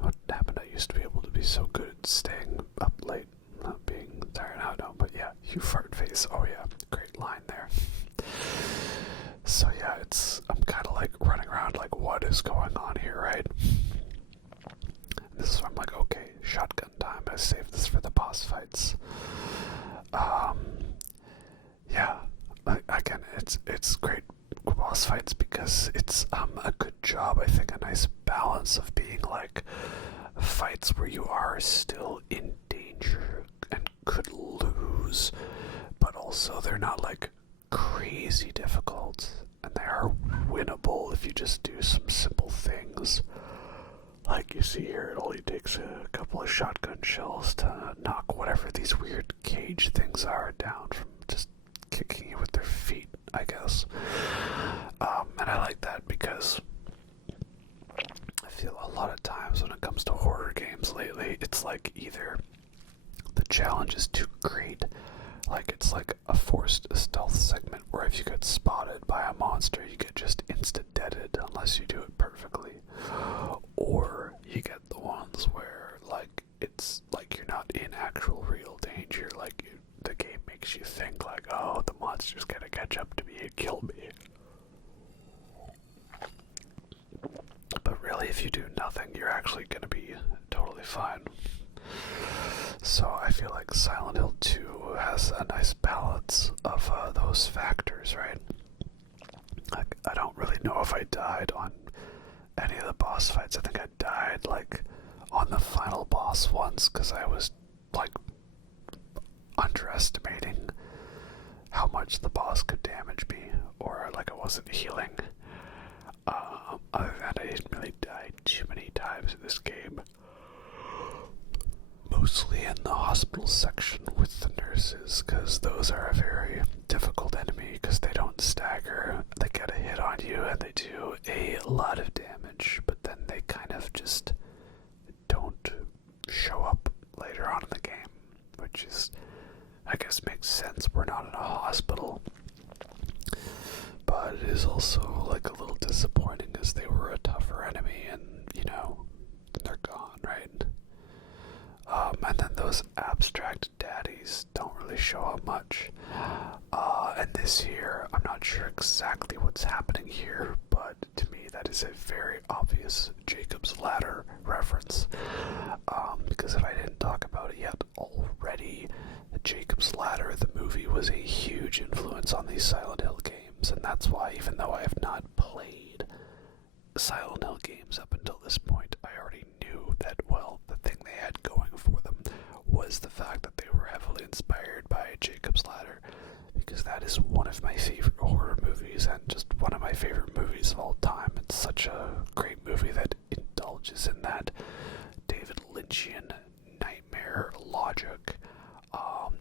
What happened? I used to be able to be so good at staying up late, not being tired out now, but yeah, you fart face. Oh yeah, great line there. So yeah, I'm kind of like is going on here, right? And this is where I'm like, okay, shotgun time. I saved this for the boss fights. Yeah, again, it's great boss fights because it's a good job, I think, a nice balance of being like fights where you are still in danger and could lose, but also they're not like crazy difficult, and they are winnable if you just do some simple things. Like you see here, it only takes a couple of shotgun shells to knock whatever these weird cage things are down from just kicking you with their feet, I guess. And I like that because I feel a lot of times when it comes to horror games lately, it's like either the challenge is too great, like it's like a forced stealth segment where if you get spotted by a monster, you get just insta-deaded unless you do it perfectly. Or you get the ones where like it's like you're not in actual real danger, like the game makes you think like, oh, the monster's gonna catch up to me and kill me. But really, if you do nothing, you're actually gonna be totally fine. So I feel like Silent Hill 2 has a nice balance of those factors, right? Like, I don't really know if I died on any of the boss fights. I think I died like on the final boss once because I was like underestimating how much the boss could damage me, or like I wasn't healing. Other than that, I didn't really die too many times in this game. Mostly in the hospital section with the nurses, because those are a very difficult enemy because they don't stagger. They get a hit on you and they do a lot of damage, but then they kind of just don't show up later on in the game, which is, I guess, makes sense. We're not in a hospital. But it is also like a little disappointing as they were a tougher enemy and, you know, they're gone, right? And then those abstract daddies don't really show up much. And this here, I'm not sure exactly what's happening here, but to me that is a very obvious Jacob's Ladder reference. Because if I didn't talk about it yet already, Jacob's Ladder, the movie, was a huge influence on these Silent Hill games, and that's why, even though I have not played Silent Hill games up until this point, I already knew that, well, the thing they had going for them was the fact that they were heavily inspired by Jacob's Ladder, because that is one of my favorite horror movies and just one of my favorite movies of all time. It's such a great movie that indulges in that David Lynchian nightmare logic,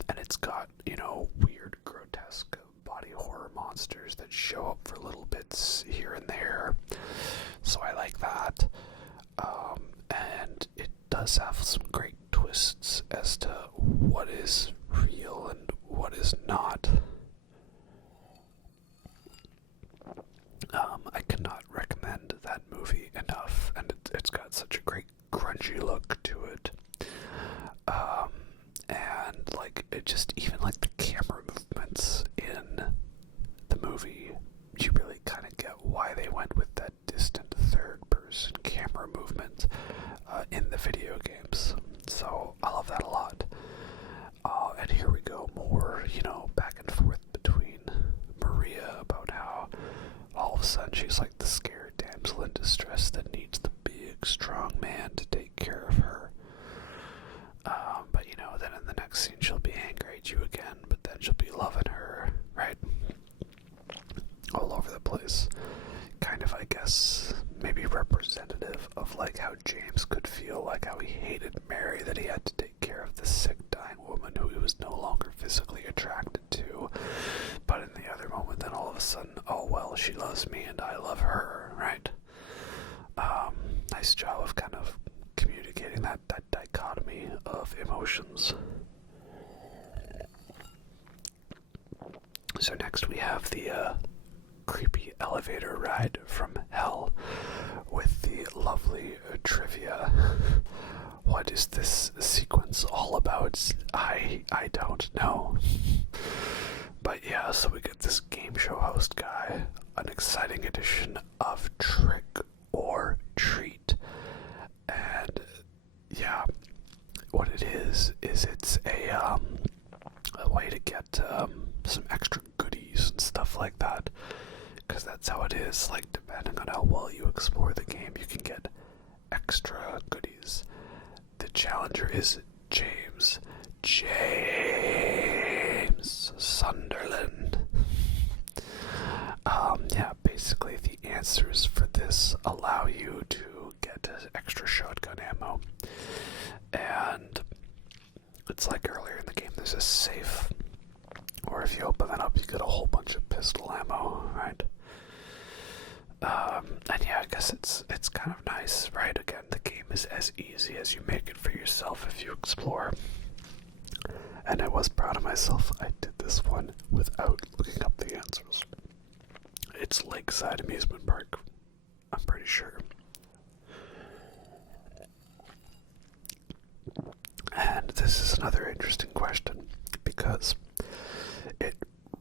and it's got, you know, weird, grotesque body horror monsters that show up for little bits here and there, so I like that. And it does have some great twists as to what is real and what is not. I cannot recommend that movie enough, and it's got such a great grungy look to it. And like it just, even like the camera movements in the movie, you really kind of get why they went with that distant third-person camera movement in the video games. So I love that a lot. And here we go, more, you know, back and forth between Maria about how all of a sudden she's like the scared damsel in distress that needs the big, strong man to take care of her. But you know, then in the next scene she'll be angry at you again, but then she'll be loving her, right? All over the place. Kind of, I guess, maybe representative of like how James could feel, like how he hated Mary, that he had to take care of this sick, dying woman who he was no longer physically attracted to. But in the other moment, then all of a sudden, oh well, she loves me and I love her, right? Nice job of kind of communicating that dichotomy of emotions. So next we have the creepy elevator ride from hell with the lovely trivia. What is this sequence all about? I don't know. But yeah, so we get this game show host guy, an exciting edition of Trick or is it's a way to get some extra goodies and stuff like that. Because that's how it is. Like, depending on how well you explore the game, you can get extra goodies. The challenger is James. James Sunderland. Yeah, basically the answers for this allow you to get extra shotgun ammo. And it's like earlier in the game, there's a safe, or if you open that up, you get a whole bunch of pistol ammo, right? And yeah, I guess it's kind of nice, right? Again, the game is as easy as you make it for yourself if you explore. And I was proud of myself. I did this one without looking up the answers. It's Lakeside Amusement Park, I'm pretty sure. And this is another interesting question because it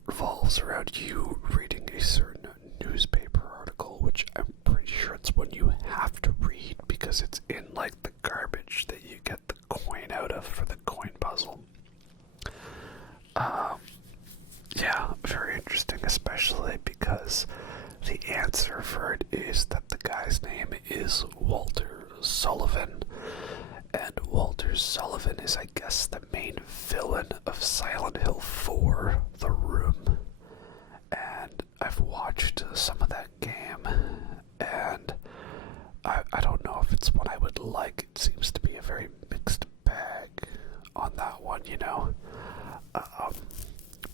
revolves around you reading a certain newspaper article, which I'm pretty sure it's one you have to read because it's in like the garbage that you get the coin out of for the coin puzzle. Yeah, very interesting, especially because the answer for it is that the guy's name is Walter Sullivan. And Walter Sullivan is, I guess, the main villain of Silent Hill 4, The Room. And I've watched some of that game, and I don't know if it's one I would like. It seems to be a very mixed bag on that one, you know?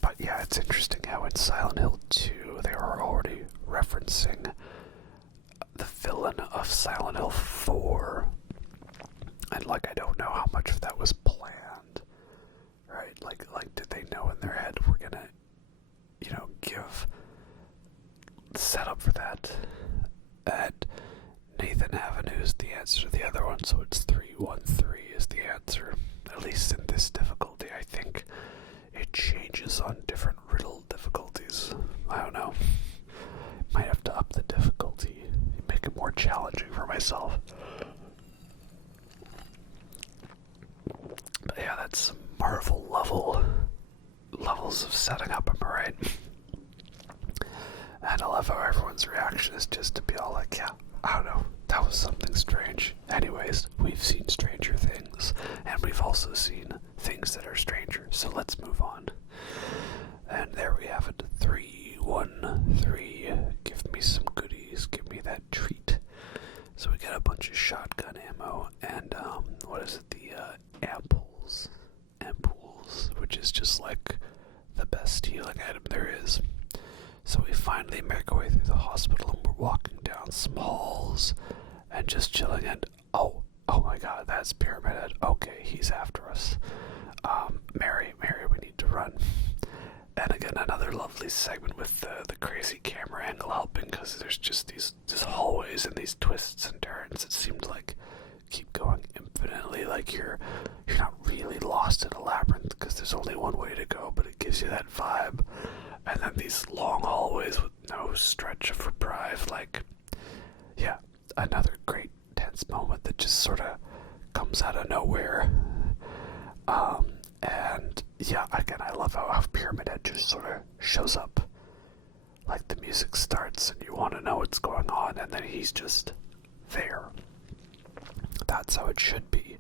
But yeah, it's interesting how in Silent Hill 2 they are already referencing the villain of Silent Hill 4. And like, I don't know how much of that was planned, right? Like did they know in their head we're gonna, you know, give the setup for that? And Nathan Avenue is the answer to the other one, so it's 313 is the answer. At least in this difficulty, I think it changes on different riddle difficulties. I don't know. Might have to up the difficulty, make it more challenging for myself. But yeah, that's Marvel levels of setting up, am I right? And I love how everyone's reaction is just to be all like, yeah, I don't know, that was something strange. Anyways, we've seen stranger things, and we've also seen things that are stranger, so let's move on. And there we have it, 313, give me some goodies, give me that treat. So we got a bunch of shotgun ammo, and what is it, the ampoules, which is just like the best healing item there is. So we finally make our way through the hospital, and we're walking down some halls and just chilling, and oh my god, that's Pyramid Head. Okay, he's after us. Mary, we need to run. And again, another lovely segment with the crazy camera angle helping, because there's just these hallways and these twists and turns. It seemed like keep going infinitely, like you're not really lost in a labyrinth because there's only one way to go, but it gives you that vibe. And then these long hallways with no stretch of reprieve, like, yeah, another great tense moment that just sort of comes out of nowhere. And yeah, again, I love how Pyramid Head just sort of shows up. Like, the music starts and you want to know what's going on, and then he's just there. That's how it should be.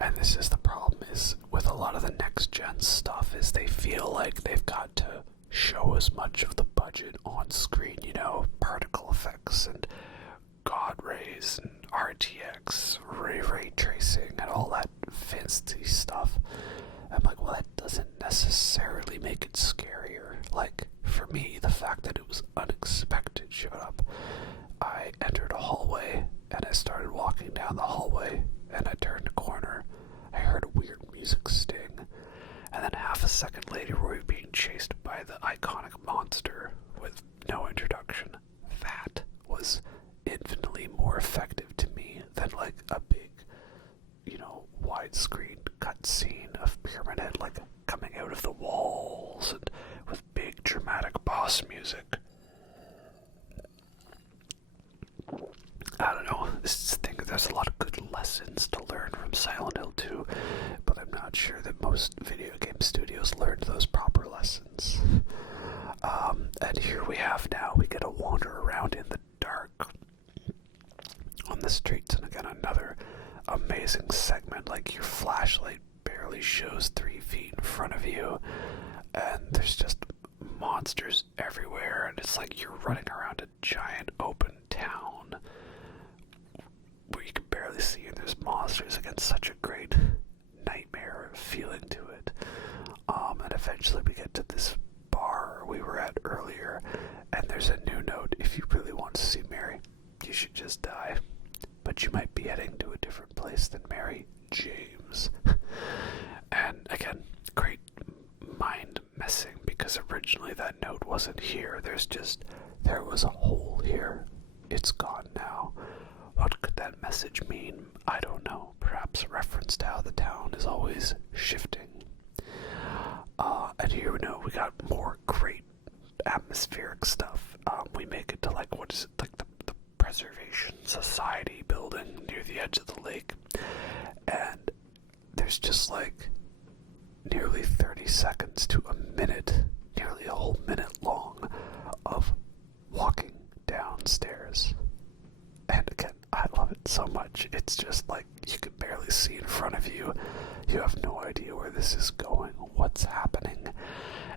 And this is the problem, is with a lot of the next gen stuff, is they feel like they've got to show as much of the budget on screen, you know, particle effects and God rays and RTX, ray tracing and all that fancy stuff. I'm like, well, that doesn't necessarily make it scarier. Like, for me, the fact that it was unexpected showed up. I entered a hallway, and I started walking down the hallway, and I turned a corner. I heard a weird music sting, and then half a second later, we were being chased by the iconic monster with no introduction. That was infinitely more effective to me than, like, a big, you know, widescreen cutscene of Pyramid Head, like, coming out of the walls and with big dramatic boss music. I don't know, this is the thing, there's a lot of good lessons to learn from Silent Hill 2, but I'm not not sure that most video game studios learned those proper lessons. And here we get to wander around in the dark on the streets, and again, another amazing segment. Like, your flashlight barely shows 3 feet in front of you, and there's just monsters everywhere, and it's like you're running around a giant open town where you can barely see, and there's monsters. Again, such a great nightmare feeling to it. And eventually we get to this bar we were at earlier, and there's a new note: if you really want to see Mary, you should just die. But you might be heading to a different place than Mary James. And again, great mind messing, because originally that note wasn't here. There was a hole here. It's gone now. What could that message mean? I don't know. Perhaps a reference to how the town is always shifting. And here we got more great atmospheric stuff. We make it to the Preservation Society building near the edge of the lake, and there's just nearly 30 seconds to a minute, nearly a whole minute long, of walking downstairs. And again, I love it so much. It's just you can barely see in front of you. You have no idea where this is going, what's happening,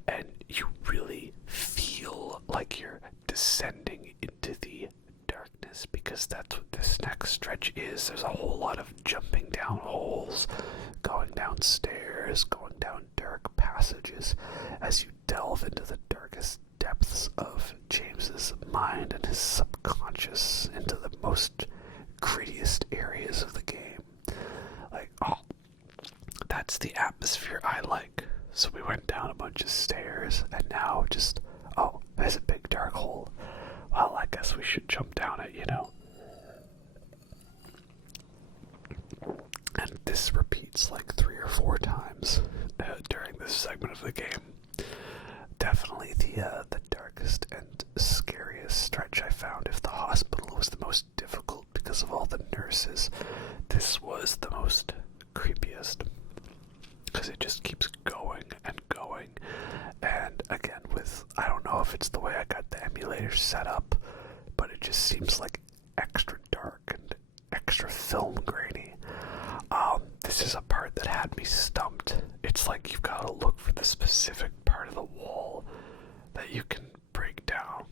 and you really feel like you're descending into the darkness, because that's what this next stretch is. There's a whole lot of jumping down holes, going downstairs, going down dark passages as you delve into the darkest depths of James's mind and his subconscious, into the most grittiest areas of the game. That's the atmosphere I like. So we went down a bunch of stairs, and now there's a big dark hole. Well, I guess we should jump down it, And this repeats 3 or 4 times during this segment of the game. Definitely the darkest and scariest stretch I found. If the hospital was the most difficult because of all the nurses, this was the most creepiest, because it just keeps going and going. And again, I don't know if it's the way I got the emulator set up, but it just seems extra dark and extra film grainy. This is a part that had me stumped. It's you've got to look for the specific part of the wall that you can break down.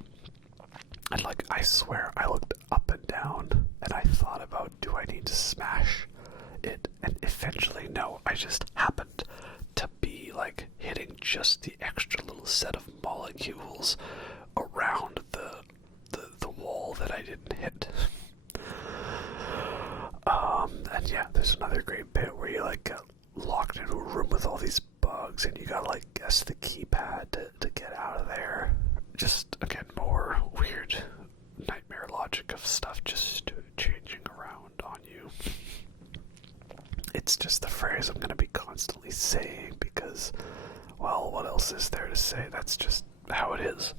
And I swear, I looked up and down, and I thought about, do I need to smash it? And eventually, no, I just happened to be hitting just the extra little set of molecules around the wall that I didn't hit. And yeah, there's another great bit where you get locked into a room with all these bugs, and you gotta guess the keypad to get out of there. Just again, more weird nightmare logic of stuff just changing around on you. It's just the phrase I'm gonna be constantly saying because, well, what else is there to say? That's just how it is.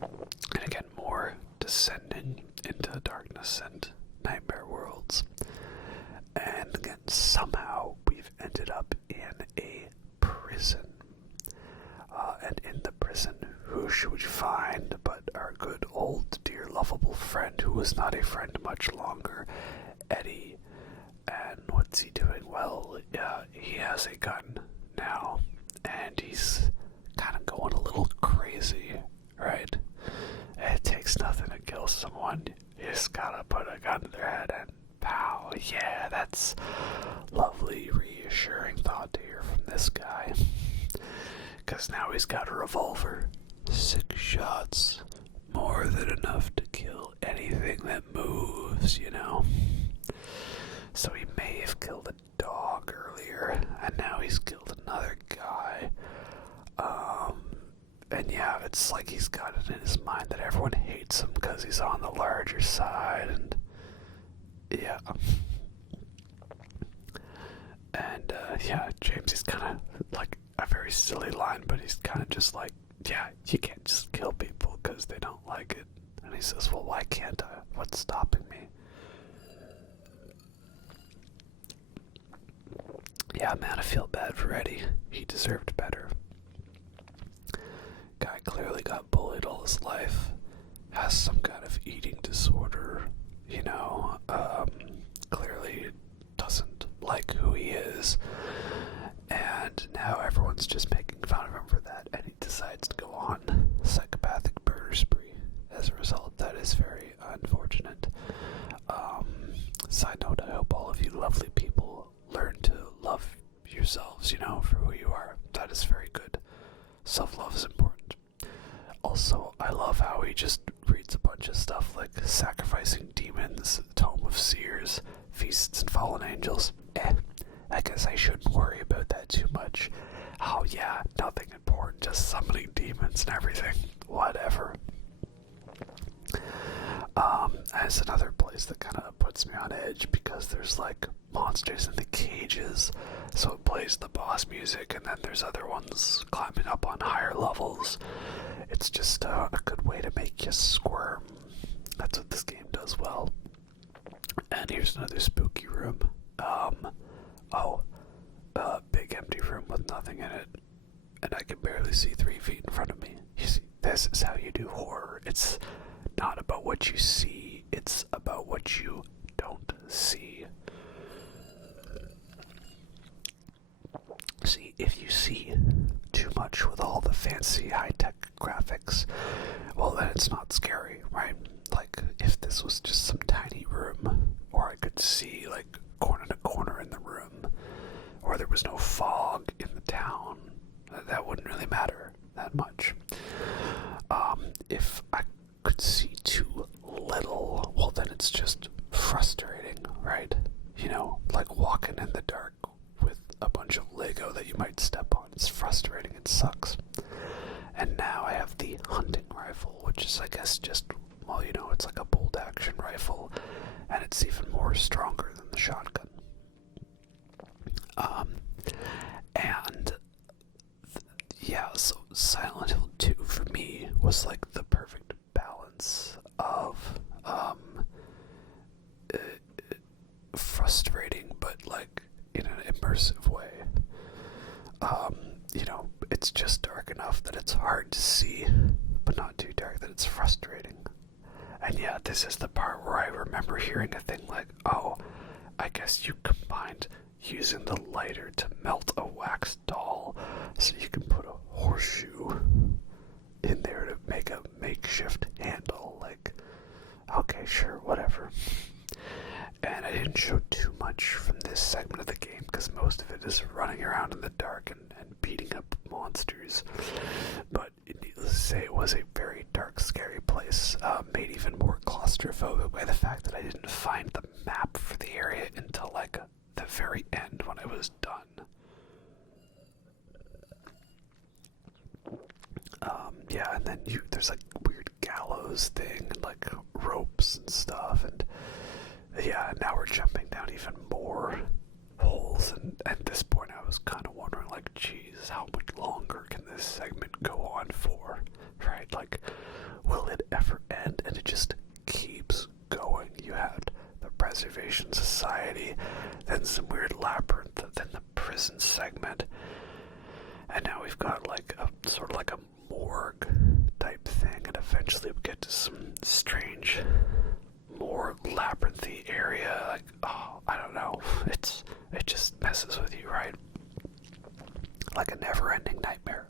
And again, more descending into darkness and nightmare worlds. And again, somehow we've ended up in a prison. And in the prison, who should we find but our good old dear lovable friend, who was not a friend much longer, Eddie. And what's he doing? Well, he has a gun now, and he's kind of going a little crazy, right? It takes nothing to kill someone. You just gotta put a gun to their head and pow. Yeah, that's lovely, reassuring thought to hear from this guy. Because now he's got a revolver. 6 shots. More than enough to kill anything that moves, So he may have killed a dog earlier, and now he's killed another guy. And yeah, it's he's got it in his mind that everyone hates him because he's on the larger side, and yeah. And yeah, James is kind of a very silly line, but he's kind of just yeah, you can't just kill people because they don't like it. And he says, well, why can't I? What's stopping me? Yeah, man, I feel bad for Eddie. He deserved better. Guy clearly got bullied all his life, has some kind of eating disorder, you know, clearly doesn't like who he is, and now everyone's just making fun of him for that, and he decides to go on a psychopathic murder spree as a result. That is very unfortunate. Side note, I hope all of you lovely people learn to love yourselves, you know, for who you are. That is very good. Self-love is important. Also, I love how he just reads a bunch of stuff like Sacrificing Demons, Tome of Seers, Feasts and Fallen Angels. I guess I shouldn't worry about that too much. Oh yeah, nothing important, just summoning demons and everything. Whatever. As another place that kind of puts me on edge because there's like monsters in the cages, so it plays the boss music, and then there's other ones climbing up on higher levels. It's just a good way to make you squirm. That's what this game does well. And here's another spooky room. Big empty room with nothing in it, and I can barely see 3 feet in front of me. You see, this is how you do horror. It's not about what you see, it's about what you don't see. See, if you see too much with all the fancy high-tech graphics, well then it's not scary, right? Like, if this was just some tiny room, or I could see, like, corner to corner in the room, or there was no fog in the town, that wouldn't really matter that much. If I could see too little, well then it's just frustrating, right? You know, like walking in the dark with a bunch of Lego that you might step on. It's frustrating, it sucks. And now I have the hunting rifle, which is, I guess, just, well, you know, it's like a bolt action rifle, and it's even more stronger than the shotgun. Yeah, so Silent Hill 2 for me was like the perfect balance of frustrating, but like in an immersive way. You know, it's just dark enough that it's hard to see, but not too dark that it's frustrating. And yeah, this is the part where I remember hearing a thing like, oh, I guess you combined using the lighter to melt a wax doll so you can put a horseshoe in there to make a makeshift handle. Like, okay, sure, whatever. And I didn't show too much from this segment of the game because most of it is running around in the dark and beating up monsters. But needless to say, it was a very dark, scary place, made even more claustrophobic by the fact that I didn't find the map for the area until like the very end when I was done. Yeah, and then there's like weird gallows thing and like ropes and stuff, and yeah, now we're jumping down even more holes, and at this point I was kind of wondering, like, geez, how much longer can this segment go on for, right? Like, will it ever end? And it just keeps going. You had the Preservation Society, then some weird labyrinth, then the prison segment, and now we've got like a sort of like a morgue type thing, and eventually we get to some strange, more labyrinthy area. Like, oh, I don't know. It just messes with you, right? Like a never-ending nightmare.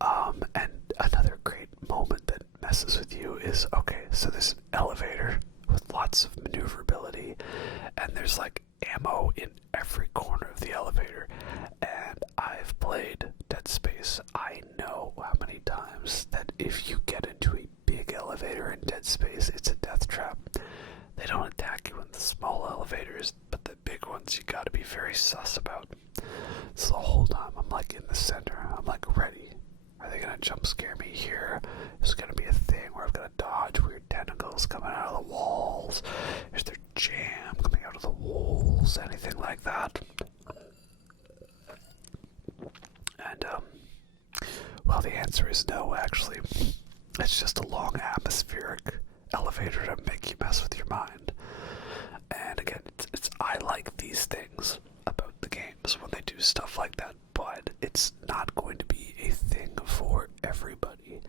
And another great moment that messes with you is, okay, so there's an elevator with lots of maneuverability, and there's like ammo in every corner of the elevator. And I've played Dead Space. I know how many times that if you get into a big elevator in Dead Space, it's a death trap. They don't attack you in the small elevators, but the big ones you gotta be very sus about. So the whole time I'm like in the center, I'm like ready. Are they gonna jump scare me here? There's gonna be a thing where I've gotta dodge weird tentacles coming out of the walls. Is there jam coming out of the walls? Anything like that? And, well, the answer is no, actually. It's just a long atmospheric elevator to make you mess with your mind. And again, I like these things about the game. it's not going to be a thing for everybody.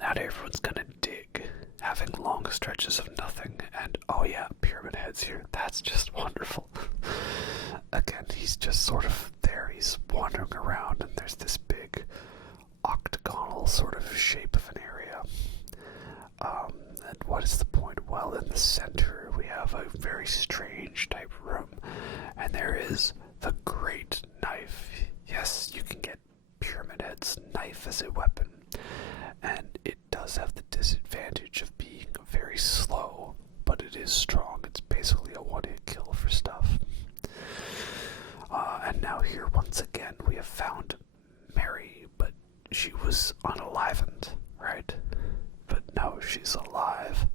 Not everyone's gonna dig having long stretches of nothing, and oh yeah, Pyramid Head's here. That's just wonderful. Again, he's just sort of there. He's wandering around, and there's this big octagonal sort of shape of an area. And what is the point? Well, in the center, we have a very strange type room, and there is the great knife. Yes, you can get Pyramid Head's knife as a weapon, and it does have the disadvantage of being very slow, but it is strong. It's basically a one-hit kill for stuff. And now here, once again, we have found Mary, but she was unalivened, right? But no, she's alive.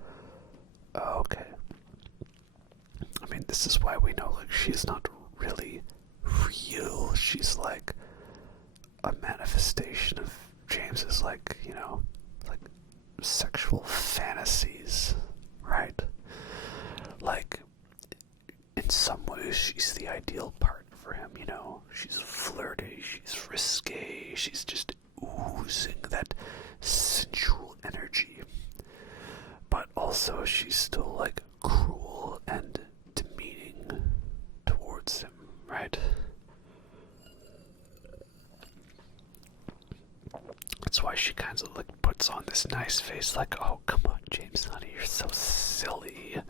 Okay. I mean, this is why we know, like, she's not really real. She's like a manifestation of James's, like, you know, like sexual fantasies, right? Like, in some ways, she's the ideal partner for him, you know? She's flirty, she's risque, she's just oozing that sensual energy. But also, she's still, like, cruel and demeaning towards him, right? That's why she kind of, like, puts on this nice face, like, oh, come on, James, honey, you're so silly.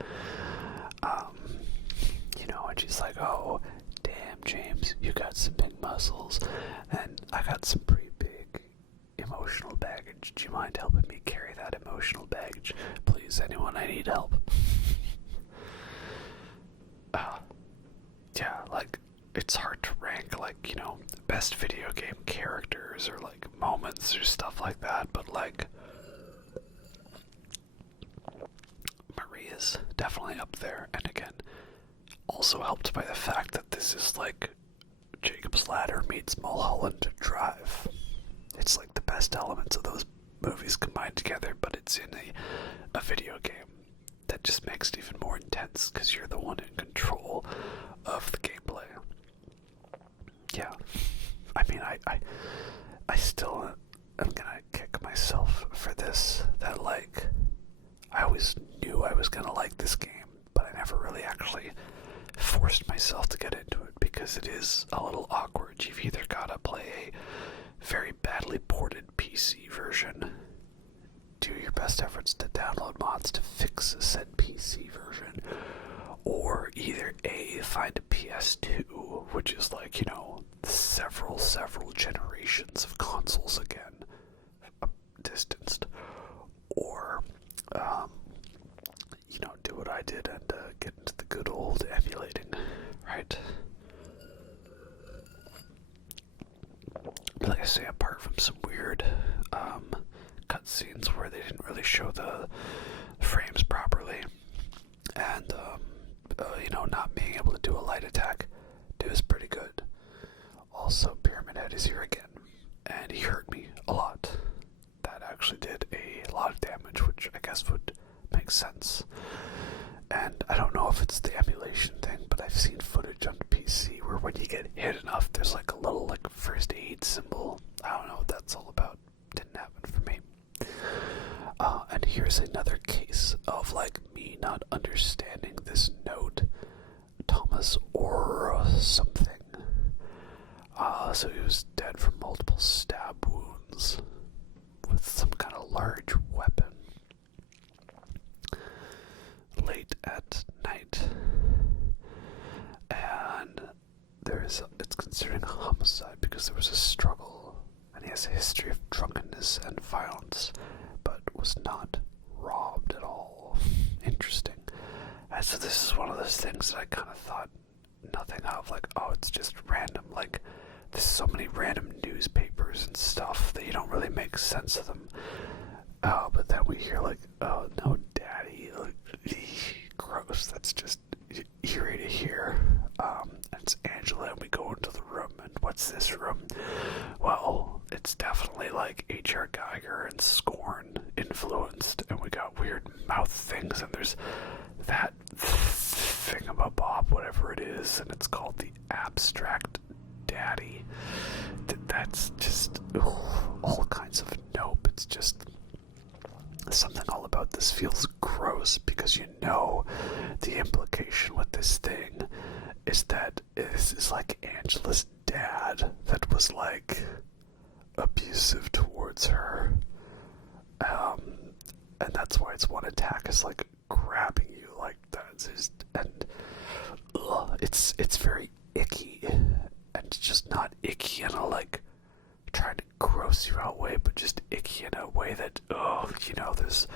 You know, and she's like, oh, damn, James, you got some big muscles, and I got some pretty big emotional baggage. Do you mind helping me carry that emotional baggage? Please, anyone, I need help. Yeah, like, it's hard to rank, like, you know, best video game characters or, like, moments or stuff like that, but, like, Maria's definitely up there, and again, also helped by the fact that this is, like, Jacob's Ladder meets Mulholland Drive. It's, like, the best elements of those movies combined together, but it's in a video game. That just makes it even more intense, because you're the one in control of the gameplay. Yeah. I mean, I still am gonna kick myself for this, that, like, I always knew I was gonna like this game, but I never really actually forced myself to get into it, because it is a little awkward. You've either gotta play a very badly ported PC version, do your best efforts to download mods to fix said PC version, or either A, find a PS2, which is like, you know, several generations of consoles again, distanced, or, you know, do what I did and get into the good old emulating, right? Like I say, apart from some weird, cutscenes where they didn't really show the frames properly, and you know, not being able to do a light attack, it was pretty good. Also, Pyramid Head is here again, and he hurt me a lot. That actually did a lot of damage, which I guess would make sense. And I don't know if it's the emulation thing, but I've seen footage on PC where when you get hit enough, there's like a little, like, first aid symbol. I don't know what that's all about. Didn't happen for me. And here's another case of, like, me not understanding this note. Thomas or something. So he was dead from multiple stab wounds with some kind of large weapon. Late at night. And it's considered a homicide because there was a struggle, and he has a history of drunkenness and violence, but was not robbed at all. Interesting. And so this is one of those things that I kind of thought nothing of, like, oh, it's just random. Like, there's so many random newspapers and stuff that you don't really make sense of them. But then we hear, like, oh, no, daddy, like, gross, that's just eerie to hear. And it's Angela, and we go into the room, and what's this room? Well, it's definitely, like, H.R. Geiger and Scorn influenced, and we got weird mouth things, and there's that thingamabob, whatever it is, and it's called the Abstract Daddy. That's just all kinds of nope. It's just something all about this feels gross because you know the implication with this thing is that this is like Angela's dad that was like abusive towards her. And that's why its one attack is like grabbing you like that. And it's very icky, and it's just not icky in a like trying to gross you out way, but just icky in a way that there's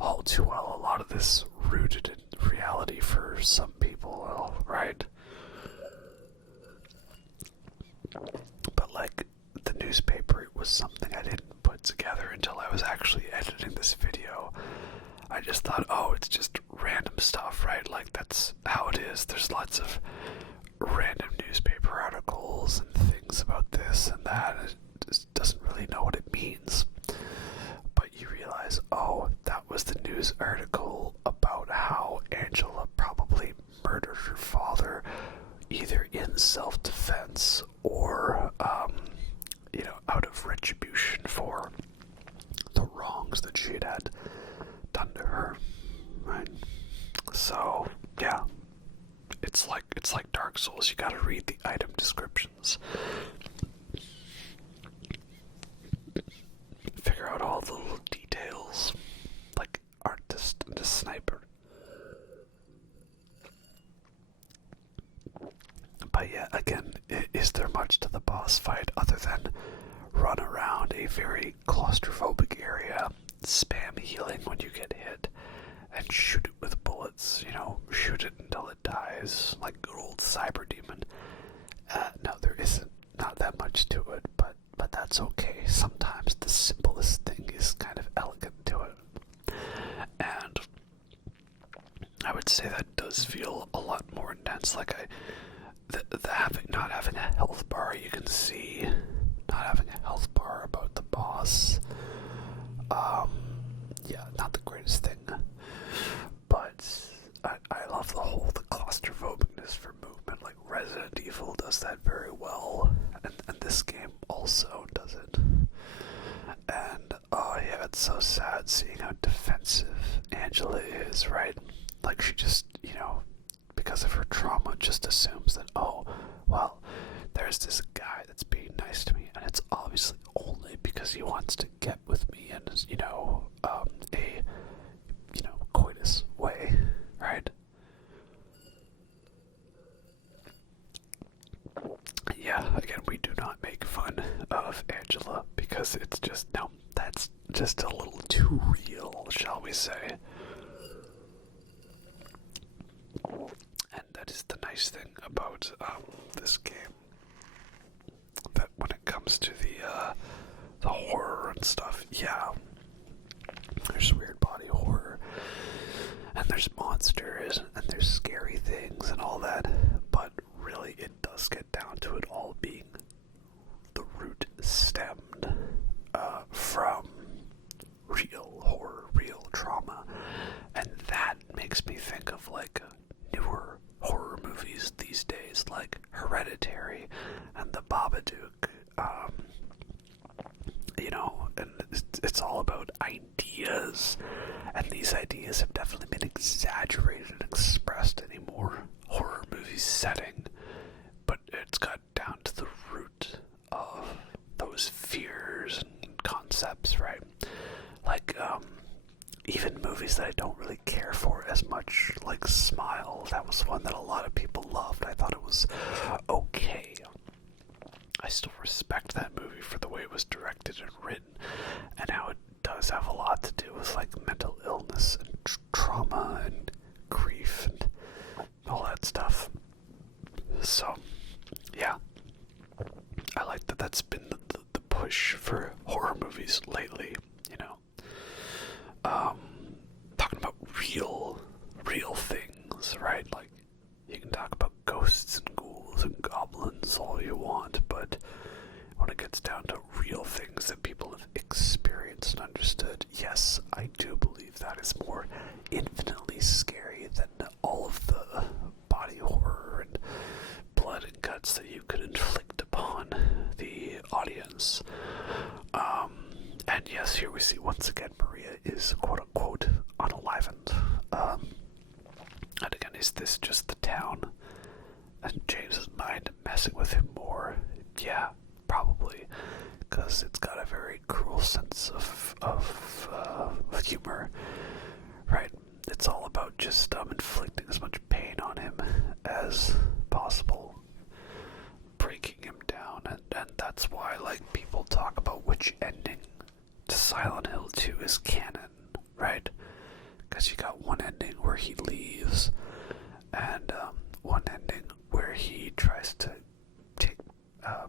all too well a lot of this rooted in reality for some people, right? But like the newspaper, it was something I didn't put together until I was actually editing this video. I just thought, oh, it's just random stuff, right? Like that's how it is. There's lots of random newspaper articles and things about this and that. It just doesn't really know what it means. But you realize, oh, that was the news article about how Angela probably murdered her father either in self-defense or out of retribution for the wrongs that she had done to her, right? So yeah, it's like Dark Souls. You gotta read the item descriptions, figure out all the little details, like artist and a sniper. But yeah, again, is there much to the boss fight other than run around a very claustrophobic area, spam healing when you get hit, and shoot it with bullets, shoot it until it dies, like good old Cyber Demon. No, there isn't not that much to it, but that's okay. Sometimes the simplest thing is kind of elegant to it. And I would say that does feel a lot more intense. Like not having a health bar, you can see not having a health bar about the boss. Yeah, not the greatest thing, but I love the claustrophobicness for movement. Like Resident Evil does that very well, and this game also does it. And oh yeah, it's so sad seeing how defensive Angela is, right? Like she just, because of her trauma, just assumes that, oh, well, there's this guy that's being nice to me, and it's obviously only because he wants to get with me in, a coitus way, right? Yeah, again, we do not make fun of Angela because it's just, no, that's just a little too real, shall we say. And that is the nice thing about this game, that when it comes to the horror and stuff, yeah, there's weird body horror, and there's monsters, and there's scary things and all that, but really it does get down to it all being the root stemmed from real horror, real trauma, and that makes me think of like newer horror movies these days, like Hereditary and The Babadook. And it's all about ideas, and these ideas have definitely been exaggerated and expressed in a more horror movie setting, but it's got down to the root of those fears and concepts, right? Like, even movies that I don't really care for as much, like Smile. That was one that a lot of people loved. I thought it was okay. I still respect that movie for the way it was directed and written, and how it does have a lot to do with like mental illness and trauma and grief and all that stuff. So, yeah, I like that that's been the push for horror movies lately, talking about real things, right? Like, you can talk about ghosts and ghouls and goblins all you want, but when it gets down to real things that people have experienced and understood, yes, I do believe that is more infinitely scary than all of the yes, here we see once again Maria is quote-unquote unalivened. And again, is this just the town and James's mind messing with him more? Yeah, probably, because it's got a very cruel sense of humor, right? It's all about just inflicting as much pain on him as possible, breaking him down, and that's why, like, people talk about which ending to Silent Hill 2 is canon, right? Because you got one ending where he leaves, and one ending where he tries to take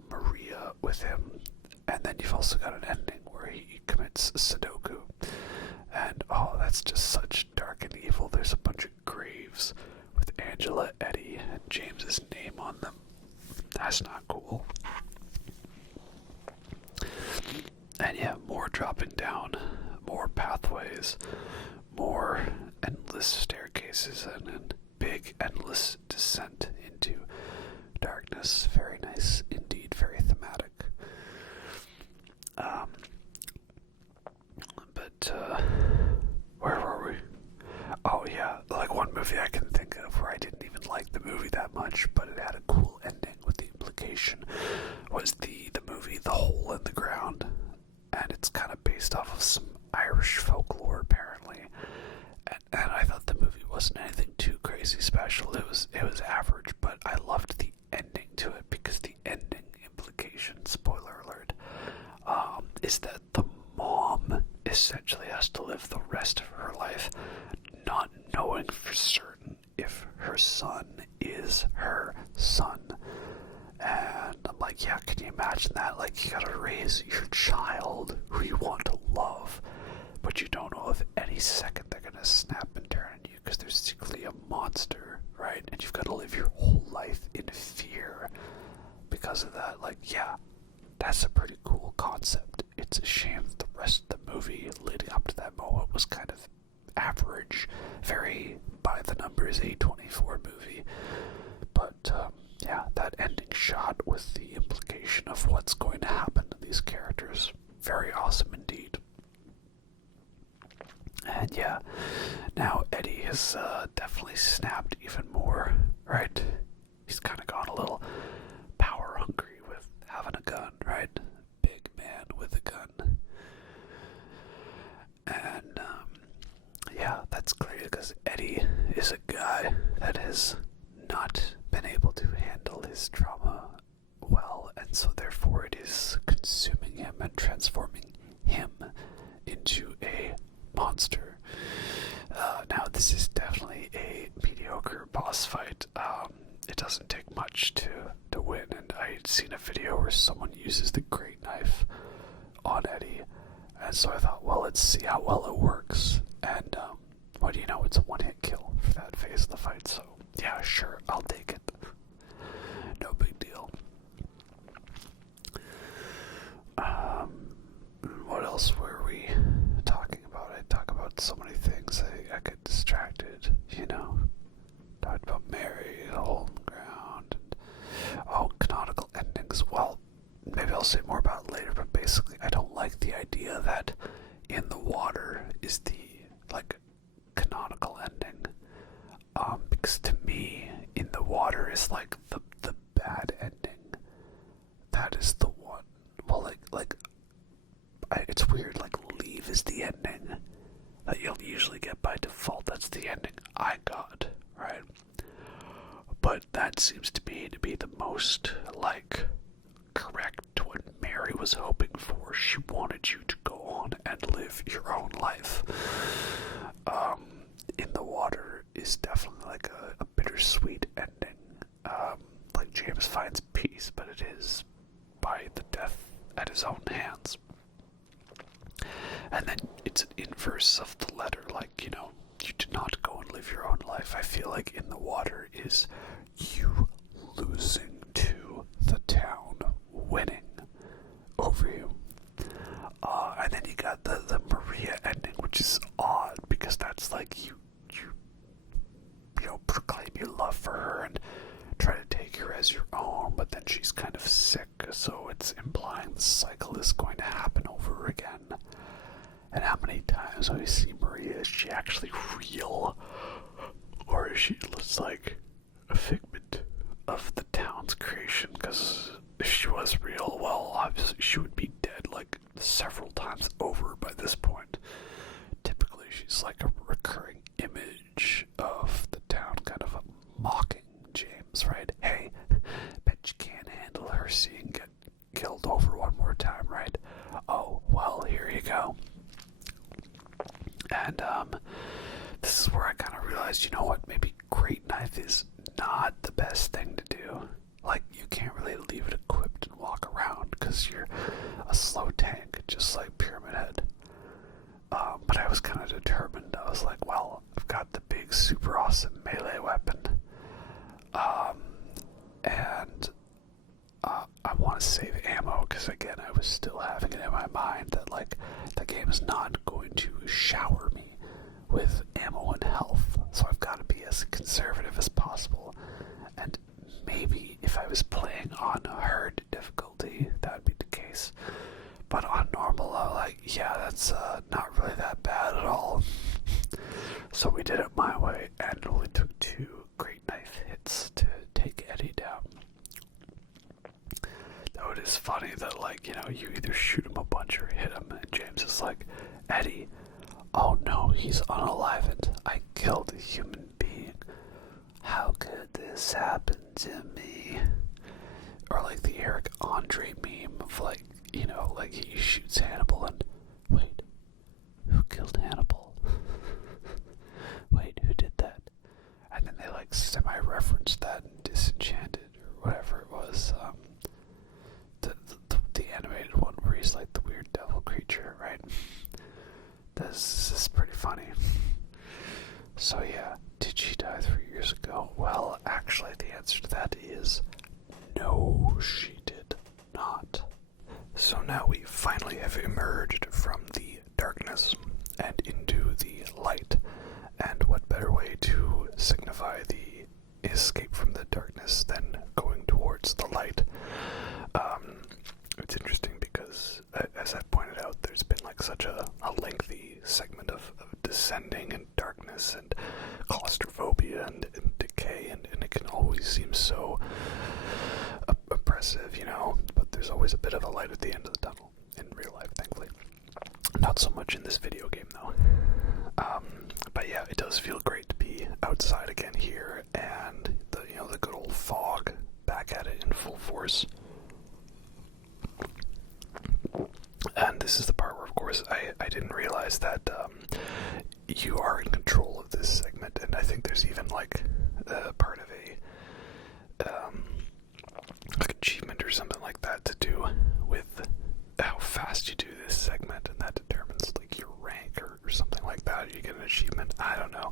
Maria with him, and then you've also got an ending where he commits Sudoku. And oh, that's just such dark and evil. There's a bunch of graves with Angela, Eddie, and James's name on them. That's not cool. And yeah, more dropping down, more pathways, more endless staircases, and a big endless descent into darkness. Very nice indeed, very thematic. Where were we? Oh yeah, like one movie I can think of where I didn't even like the movie that much, but it had a cool ending with the implication, was the movie The Hole in the Ground. And it's kind of based off of some Irish folklore, apparently. And I thought the movie wasn't anything too crazy special. It was average, but I loved the ending to it, because the ending implication, spoiler alert, is that the mom essentially has to live the rest of her life not knowing for certain if her son is her son. And I'm like, yeah, can you imagine that? Like, you gotta raise your child who you want to love, but you don't know if any second they're gonna snap and turn on you because they're secretly a monster, right? And you've got to live your whole life in fear because of that. Like, yeah, that's a pretty cool concept. It's a shame that the rest of the movie leading up to that moment was kind of average, very by the numbers A24 movie. But yeah, that ending shot with the implication of what's going to happen to these characters, very awesome indeed. And yeah, now Eddie has definitely snapped even more, right? He's kind of gone a little power hungry with having a gun, right? Big man with a gun. And yeah, that's clear because Eddie is a guy that has not been able to handle his trauma well, and so therefore it is consuming him and transforming him into a monster. Now this is definitely a mediocre boss fight. It doesn't take much to win, and I had seen a video where someone uses the great knife on Eddie, and so I thought, well, let's see how well it works. And what do you know, it's a one-hit kill for that phase of the fight, so yeah, sure, I'll take it. No big deal. What else were we talking about? I talk about so many things, I get distracted, you know. Talked about Mary, the hole in the ground, and canonical endings. Well, maybe I'll say more about it later, but basically I don't like the idea that In the Water is the, like, canonical ending. Because to me, In the Water is like the bad ending. That is the one. Well, it's weird, like, Leave is the ending that you'll usually get by default. That's the ending I got, right? But that seems to me to be the most, like, correct what Mary was hoping for. She wanted you to go on and live your own life. In the Water is definitely like a bittersweet ending. Like, James finds peace, but it is by the death at his own hands. And then it's an inverse of the letter, like, you know, you did not go and live your own life. I feel like In the Water is you losing to the town winning over you. And then you got the Maria ending, which is odd because that's like you proclaim your love for her and try to take her as your own, but then she's kind of sick, so it's implying the cycle is going to happen over again. many times when we see Maria, is she actually real? Or is she looks like a figment of the town's creation? Because if she was real, well, obviously she would be dead like several times over by this point. Typically, she's like a recurring image of the town, kind of mocking James, right? Hey, bet you can't handle her seeing get killed over one more time, right? Oh, well, here you go. And this is where I kind of realized, you know what, maybe Great Knife is not the best thing to do. Like, you can't really leave it equipped and walk around because you're a slow tank, just like Pyramid Head. But I was kind of determined. I was like, well, I've got the big super awesome melee weapon. And I want to save ammo because, again, I was still having it in my mind that, like, the game is not going to shower me with ammo and health. So I've got to be as conservative as possible. And maybe if I was playing on hard difficulty, that would be the case. But on normal, I was like, yeah, that's not really that bad at all. So we did it my way, and it only took 2 Great Knife hits to take Eddie down. Though it is funny that, like, you know, you either shoot him a bunch or hit him, and James is like, Eddie, oh no, he's unalivened. I killed a human being. How could this happen to me? Or like the Eric Andre meme of, like, you know, like he shoots Hannibal and, wait, who killed Hannibal? Wait, who did that? And then they like semi-reference that in Disenchanted or whatever it was. The animated one where he's like the weird devil creature, right? This is pretty funny. So yeah, did she die 3 years ago? Well, actually the answer to that is no, she did not. So now we finally have emerged from the darkness and into the light. And what better way to signify the escape from the darkness than going towards the light? It's interesting because, as I pointed out, there's been like such a lengthy segment of descending and darkness and claustrophobia and decay, and it can always seem so oppressive, you know, but there's always a bit of a light at the end of the tunnel in real life, thankfully. Not so much in this video game, though. But yeah, it does feel great to be outside again here, and the good old fog back at it in full force. And this is the part where, of course, I didn't realize that you are in control of this segment, and I think there's even like part of a like achievement or something like that to do with how fast you do this segment, and that determines like your rank or something like that. You get an achievement, I don't know.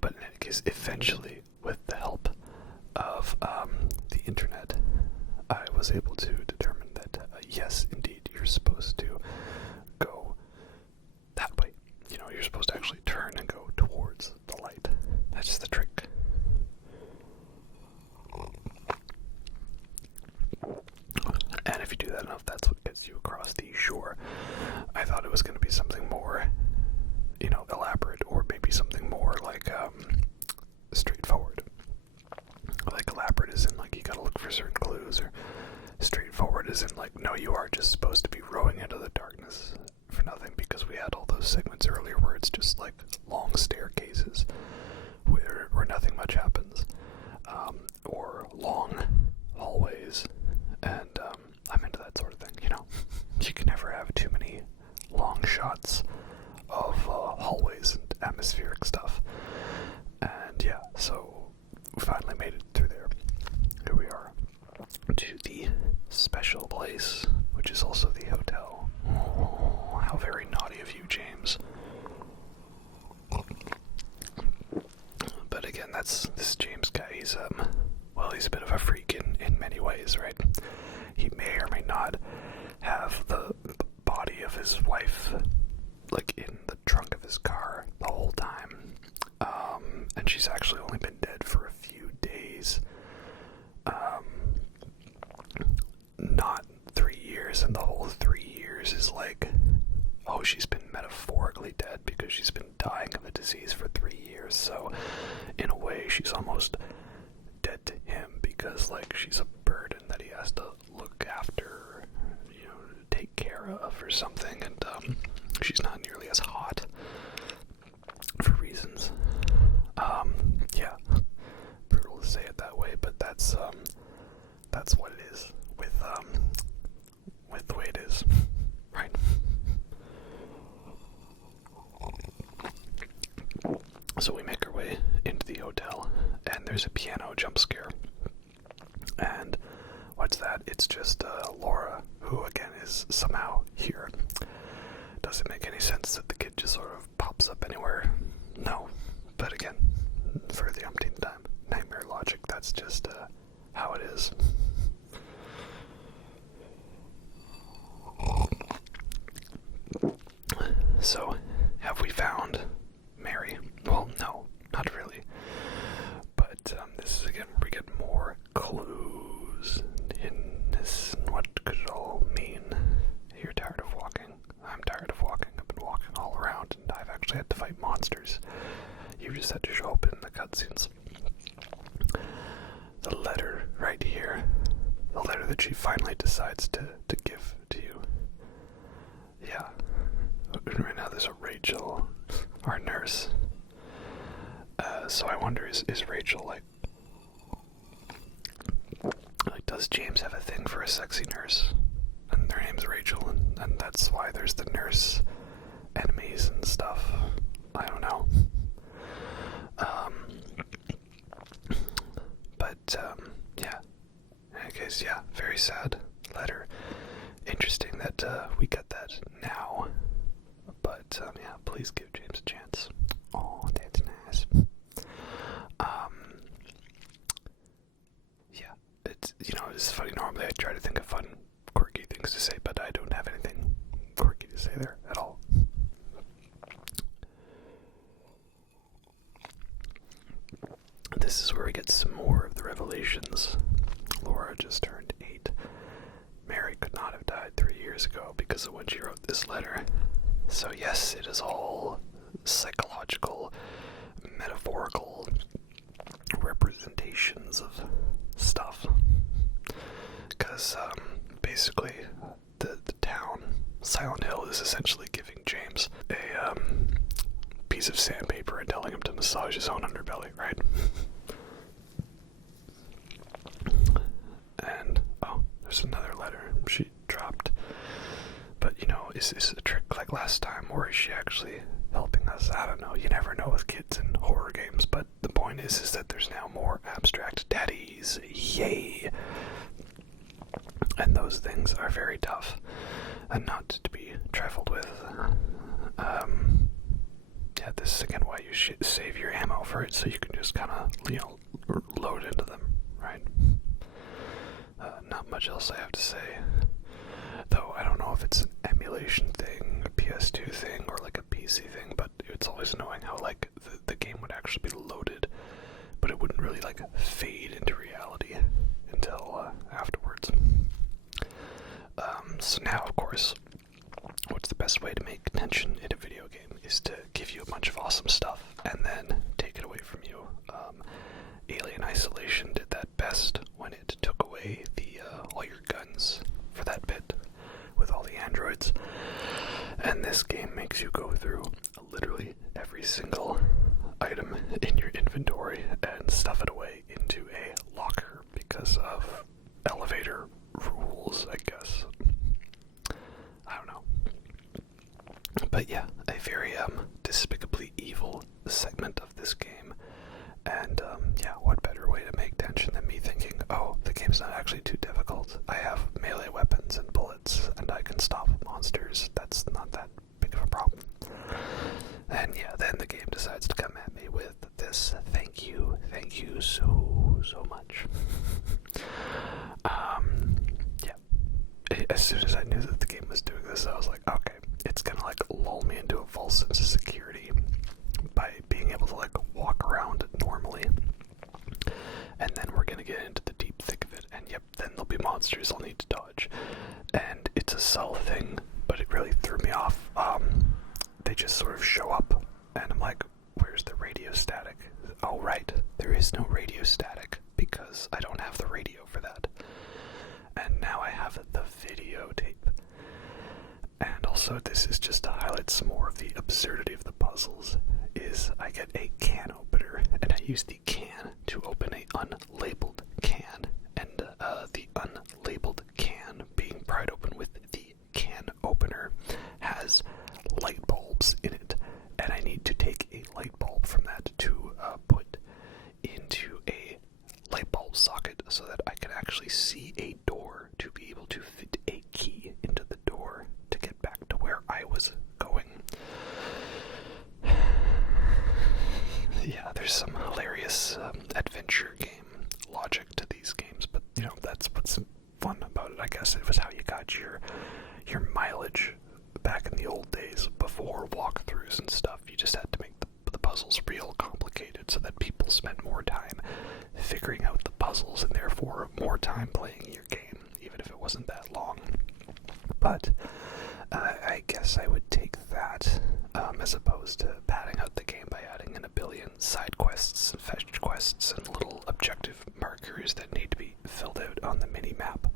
But in any case, eventually, with the help of the internet, I was able to determine that yes, indeed, you're supposed to go that way. You know, you're supposed to actually turn and go towards the light. That's the trick. And if you do that enough, that's what gets you across the shore. I thought it was going to be something more, elaborate, or maybe something more like straightforward. Like elaborate as in like you gotta look for certain clues, or straightforward as in like, no, you are just supposed to be rowing into the darkness for nothing, because we had all those segments earlier where it's just like long staircases where nothing much happens, or long hallways, and I'm into that sort of thing, You can never have too many long shots of hallways and atmospheric stuff. And yeah, so we finally made it through there. Here we are, to the special place, which is also the hotel. Oh, how very naughty of you, James. But again, this James guy, he's he's a bit of a freak in many ways, right? He may or may not have the body of his wife, like, in the trunk of his car the whole time. And she's actually only been dead for a few days. Not 3 years, and the whole 3 years is like, oh she's been metaphorically dead because she's been dying of a disease for 3 years. So in a way, she's almost dead to him because, like, she's a burden that he has to look after, you know, take care of or something. And she's not nearly as hot for reasons. Yeah, brutal to say it that way, but that's what it is with the way it is, right? So we make our way into the hotel, and there's a piano jump scare. And what's that? It's just Laura, who again is somehow here. Doesn't make any sense that the kid just sort of pops up anywhere. No, but again, for the umpteenth time, nightmare logic. That's just how it is. So, have we found Mary? Well, no, not really. But this is again where we get more clues in this. What could it all mean? You're tired of walking. I'm tired of walking. I've been walking all around, and I've actually had to fight monsters. You just had to show up in the cutscenes. The letter right here. The letter that she finally decides to give to you. Yeah. Right now there's a Rachel, our nurse. So I wonder, is Rachel like, does James have a thing for a sexy nurse? And their name's Rachel, and that's why there's the nurse enemies and stuff. I don't know. But yeah. In any case, yeah, very sad letter. Interesting that we got that now. But yeah, please give James a chance. Oh, that's nice. Yeah, it's funny. Normally I try to think of fun, quirky things to say, but I don't have anything quirky to say there at all. This is where we get some more of the revelations. Laura just turned 8. Mary could not have died 3 years ago because of when she wrote this letter. So yes, it is all psychological, metaphorical representations of stuff. Because basically, the town, Silent Hill, is essentially giving James a piece of sandpaper and telling him to massage his own underbelly, right? And, oh, there's another letter she dropped. But, is this a trick like last time, or is she actually helping us? I don't know. You never know with kids in horror games, but the point is that there's now more abstract daddies. Yay! And those things are very tough, and not to be trifled with. Yeah, this is again why you should save your ammo for it, so you can just kind of, load into them, right? Not much else I have to say. Though I don't know if it's an emulation thing, a PS2 thing, or like a PC thing, but it's always annoying how like the game would actually be loaded, but it wouldn't really like fade into reality until afterwards. So now, of course, what's the best way to make tension in a video game is to give you a bunch of awesome stuff and then take it away from you. Alien Isolation did that best when it took away all your guns for that bit with all the androids. And this game makes you go through literally every single item in your inventory and stuff it away into a locker because of elevator rules, I guess. I don't know. But yeah, a very despicably evil segment of this game. And yeah, what better way to make tension than me thinking, oh, the game's not actually too difficult. I have melee weapons and bullets, and I can stop monsters. That's not that big of a problem. And yeah, then the game decides to come at me with this, thank you so much. Yeah. As soon as I knew that the game was doing this, I was like, okay, it's gonna like lull me into a false sense of security by being able to like walk around normally. And then we're gonna get into the deep thick of it, and yep, then there'll be monsters I'll need to dodge. And it's a cell thing, but it really threw me off. they just sort of show up, and I'm like, where's the radio static? Oh, right, there is no radio static, because I don't have the radio for that. And now I have the videotape. And also, this is just to highlight some more of the absurdity of the puzzles, is I get a can opener, and I use the can to open a unlabeled can, and the unlabeled can being pried open with the can opener has light bulbs in it, and I need to take a light bulb from that to put into a light bulb socket so that I can actually see a door to be able to fit a key into the door to get back to where I was going. Yeah, there's some hilarious adventure game logic to these games, but you know, that's what's fun about it. I guess it was how you got your mileage back in the old days before walkthroughs and stuff. You just had to make the puzzles real complicated so that people spent more time figuring out the puzzles and therefore more time playing your game, even if it wasn't that long. But I guess I would take that as opposed to padding out the game by adding in a billion side quests and fetch quests and little objective markers that need to be filled out on the mini-map.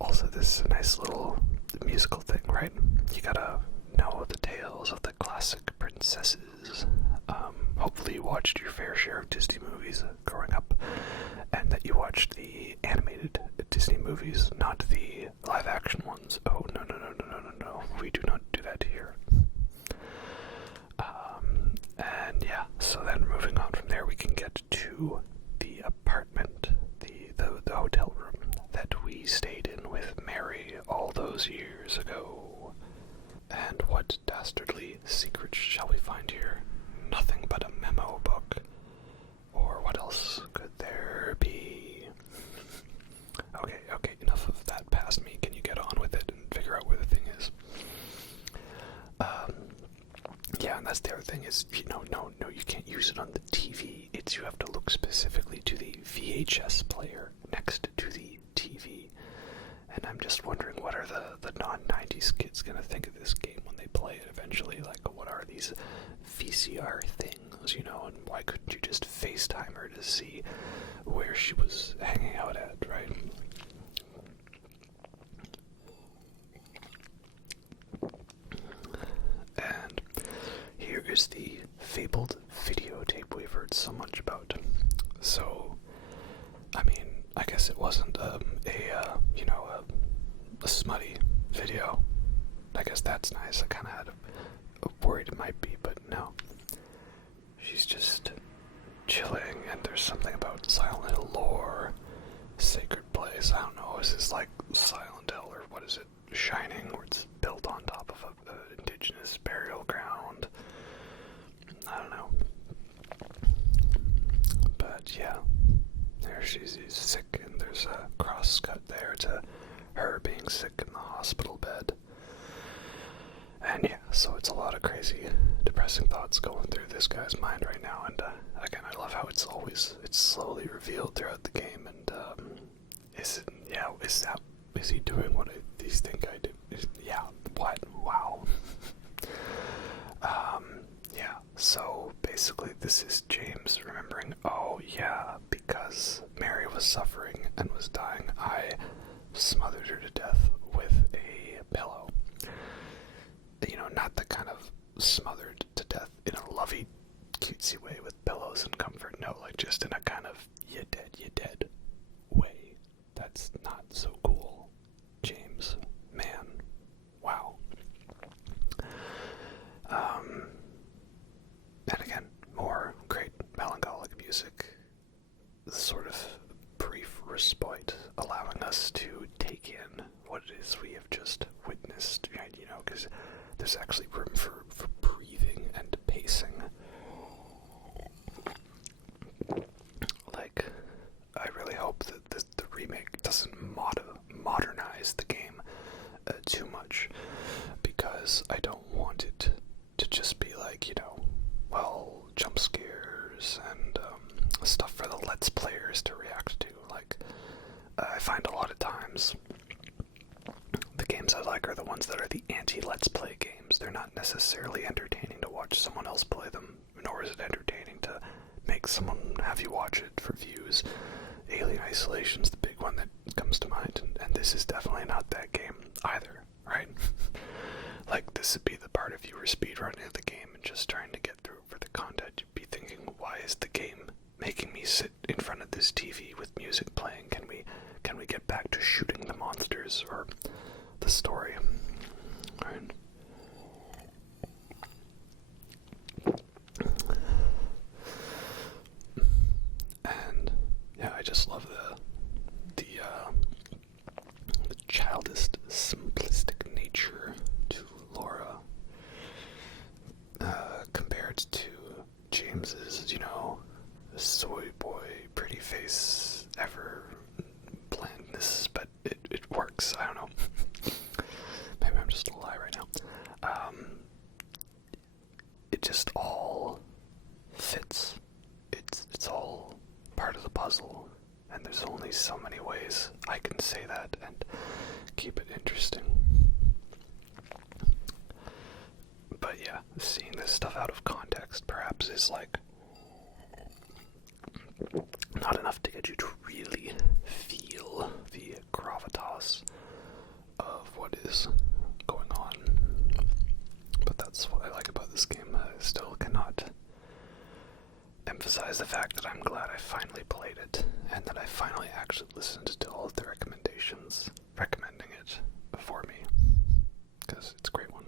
Also, this is a nice little musical thing, right? You gotta know the tales of the classic princesses. Hopefully you watched your fair share of Disney movies growing up, and that you watched the animated Disney movies, not the live-action ones. Oh, no, we do not do that here. And yeah, so then moving on from there, we can get to the apartment, the hotel room that we stayed in with Mary all those years ago. And what dastardly secrets shall we find here? Nothing but a memo book. Or what else could there be? Okay, enough of that past me. Can you get on with it and figure out where the thing is? Yeah, and that's the other thing is, no, you can't use it on the TV. You have to look specifically to the VHS player next to the TV. And I'm just wondering, what are the non-90s kids gonna think of this game when they play it eventually? Like, what are these VCR things, and why couldn't you just FaceTime her to see where she was hanging out at, right? And here is the fabled videotape we've heard so much about. So, I mean, I guess it wasn't a smutty video. I guess that's nice. I kind of had a worried it might be, but no. She's just chilling, and there's something about Silent Hill lore, sacred place. I don't know, is this like Silent Hill, or what is it? Shining, where it's built on top of an indigenous burial ground. I don't know. But yeah, there she's sick, and there's a cross cut there to her being sick in the hospital bed. And yeah, so it's a lot of crazy, depressing thoughts going through this guy's mind right now. And again, I love how it's slowly revealed throughout the game. And is he doing what these think I do? What? Wow. Yeah. So basically, this is James remembering. Oh yeah, because Mary was suffering and was dying, I smothered her to death with a pillow. Not the kind of smothered to death in a lovey, cutesy way with pillows and comfort. No, like just in a kind of you dead way. That's not so cool, James. Man, wow. And again, more great melancholic music. Sort of brief respite, allowing us to take in what it is we have just witnessed, right? Because there's actually room for breathing and pacing. Like, I really hope that the remake doesn't modernize the game too much, because I don't want it to just be like, jump scares and stuff for the Let's Players to react to. Like, I find a lot of times the games I like are the ones that are the anti-Let's Play games. games. They're not necessarily entertaining to watch someone else play them, nor is it entertaining to make someone have you watch it for views. Alien Isolation's the big one that comes to mind, and this is definitely not that game either, right? Like, this would be the part if you were speedrunning the game and just trying to get through for the content. You'd be thinking, why is the game making me sit in front of this TV with music playing? Can we get back to shooting the monsters or the story? Right. And yeah, I just love the childish, simplistic nature to Laura, compared to James's, soy boy, pretty face, ever blandness, but it works. I don't know. Maybe I'm just a lie right now. It just all fits. It's all part of the puzzle, and there's only so many ways I can say that and keep it interesting. But yeah, seeing this stuff out of context perhaps is like not enough to get you to really feel the gravitas of what is going on. But that's what I like about this game. I still cannot emphasize the fact that I'm glad I finally played it, and that I finally actually listened to all of the recommendations recommending it for me, because it's a great one.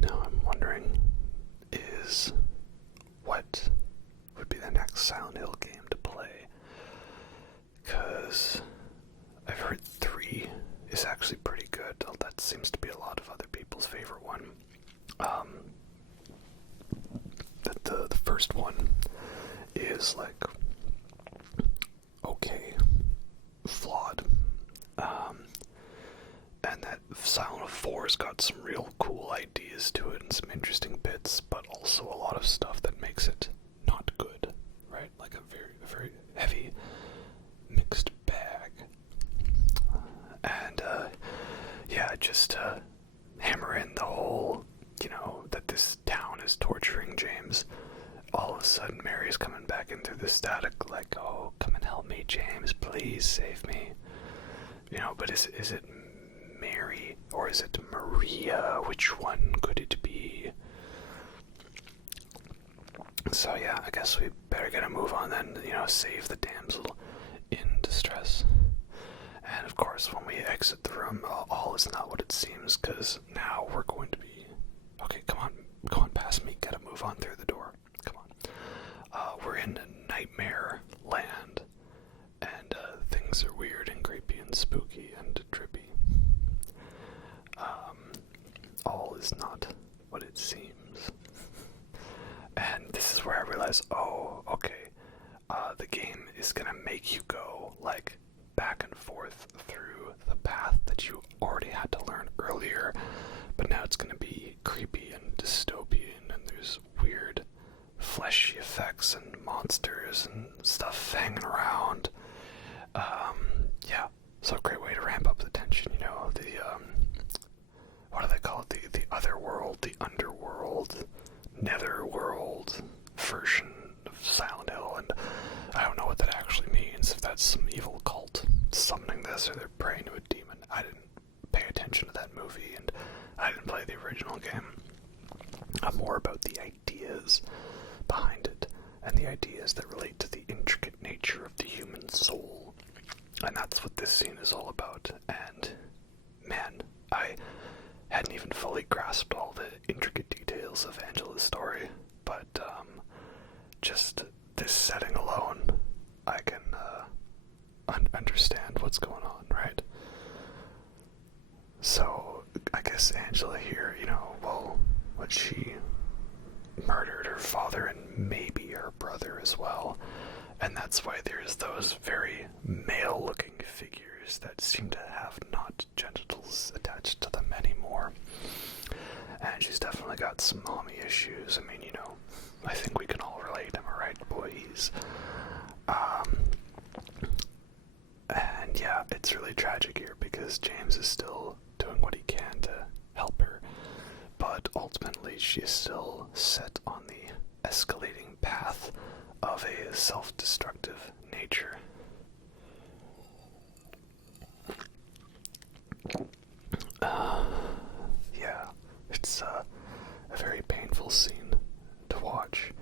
Now I'm wondering, is what would be the next Silent Hill game to play? Because I've heard 3 is actually pretty good. That seems to be a lot of other people's favorite one. The first one is like okay, flawed, and that Silent Hill 4's got some real cool ideas to it and some interesting bits, but also a lot of stuff that makes it not good, right? Like a very heavy mixed bag. And just hammer in the whole, that this town is torturing James. All of a sudden, Mary's coming back into the static, like, oh, come and help me, James, please save me. But is it Mary or is it Maria? Which one could it be? So yeah, I guess we better get a move on then, save the damsel in distress. And of course, when we exit the room, all is not what it seems, because now we're going to be... Okay, come on past me, gotta move on through the door. Come on. We're in nightmare land, and things are weird and creepy and spooky and trippy. All is not what it seems. And this is where I realize, oh, okay, the game is gonna make you go, like, back and forth through the path that you already had to learn earlier, but now it's gonna be creepy and dystopian, and there's weird fleshy effects and monsters and stuff hanging around. Yeah, so a great way to ramp up the tension, what do they call it? The other world, the underworld, netherworld version of Silent Hill, and I don't know what that actually means, if that's some evil cult summoning this or they're praying to a demon. I didn't pay attention to that movie, and I didn't play the original game. I'm more about the ideas behind it, and the ideas that relate to the intricate nature of the human soul. And that's what this scene is all about. And man, I hadn't even fully grasped all the intricate details of Angela's story, but just this setting alone, I can understand what's going on, right? So I guess Angela here, what she murdered her father and maybe her brother as well, and that's why there's those very male-looking figures that seem to have not genitals attached to them anymore. And she's definitely got some mommy issues. I mean, I think we can all relate, am I right, boys? And yeah, it's really really tragic here because James is still doing what he can to help her, but ultimately she is still set on the escalating path of a self-destructive nature. Yeah, it's a very painful scene to watch,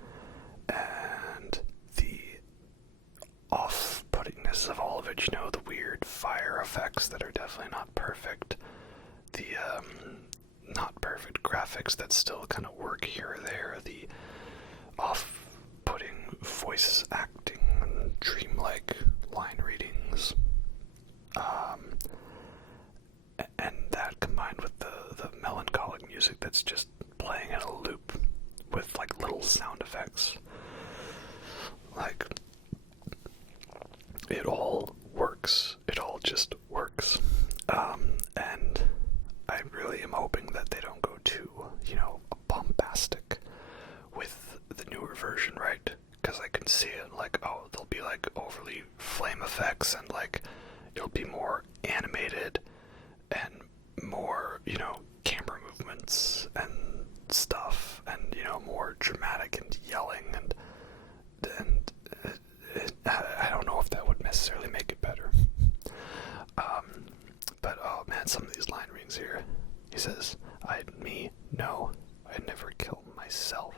and the off-puttingness of all of it, you know, the weird fire effects that are definitely not perfect, the not perfect graphics that still kind of work here or there, the off-putting voice acting and dreamlike line readings, and that combined with the melancholic music that's just playing in a loop with like little sound effects, like it all works. It all just works. And I really am hoping that they don't go too, you know, bombastic with the newer version, right? Because I can see it like, oh, there'll be like overly flame effects and like it'll be more animated and more, you know, camera movements and stuff, and, you know, more dramatic and yelling, and I don't know if that would necessarily make it better. But oh man, some of these line readings here. He says, no, I'd never kill myself.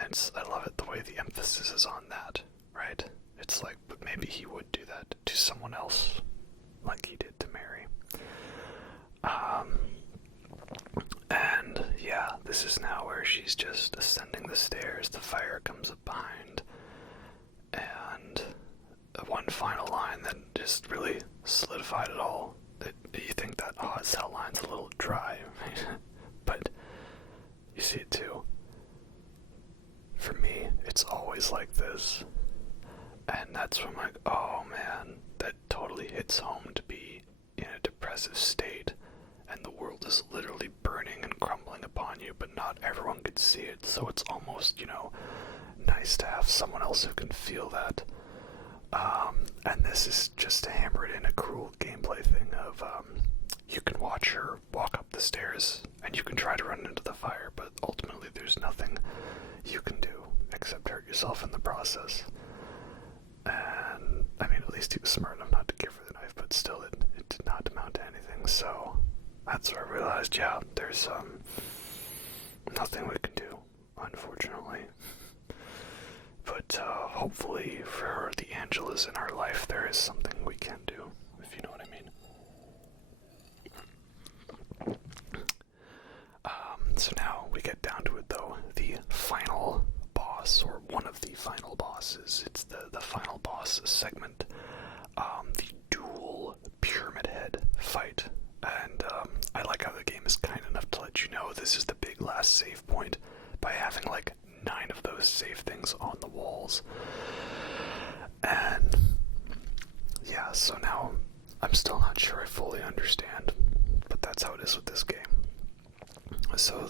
And I love it, the way the emphasis is on that, right? It's like, but maybe he would do that to someone else, like he did to Mary. And yeah, this is now where she's just ascending the stairs, the fire comes up behind, and one final line that just really solidified it all. That you think that, oh, his hell line's a little dry, but you see it too. For me, it's always like this, and that's when I'm like, oh man, that totally hits home to be in a depressive state, and the world is literally burning and crumbling upon you, but not everyone could see it, so it's almost, you know, nice to have someone else who can feel that. And this is just to hammer it in a cruel gameplay thing of, you can watch her walk up the stairs, and you can try to run into the fire, but ultimately there's nothing you can do except hurt yourself in the process. And, I mean, at least he was smart enough not to give her the knife, but still, it did not amount to anything, so that's where I realized, yeah, there's, nothing we can do, unfortunately. But, hopefully for the Angelas in our life, there is something we can do, if you know what I mean. So now we get down to it, though. The final boss, or one of the final bosses, it's the final boss segment, the dual Pyramid Head fight. And I like how the game is kind enough to let you know this is the big last save point by having like 9 of those save things on the walls. And yeah, so now I'm still not sure I fully understand, but that's how it is with this game. So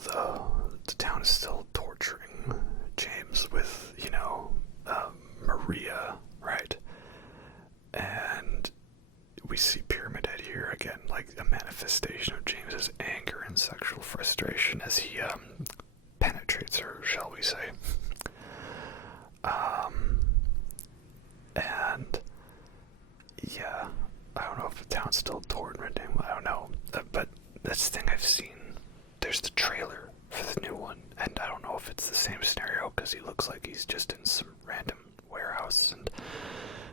the town is still torturing James with, you know, Maria, right? And we see Pyramid Head here again, like a manifestation of James's anger and sexual frustration as he penetrates her, shall we say. And yeah, I don't know if the town's still tormenting him, I don't know, but that's the thing I've seen. There's the trailer for the new one, and I don't know if it's the same scenario because he looks like he's just in some random warehouse, and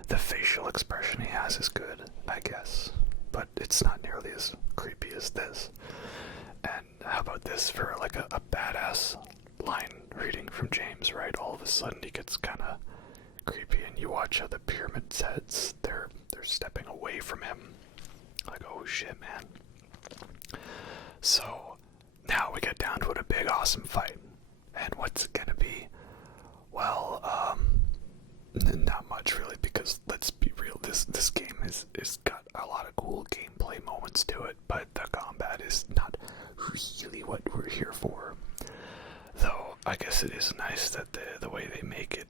the facial expression he has is good, I guess, but it's not nearly as creepy as this. And how about this for like a badass line reading from James, right? All of a sudden he gets kind of creepy, and you watch how the pyramid heads, they're stepping away from him, like, oh shit, man. So now we get down to it, a big awesome fight, and what's it gonna be? Well, not much really, because let's be real, this game is got a lot of cool gameplay moments to it, but the combat is not really what we're here for. Though I guess it is nice that the way they make it,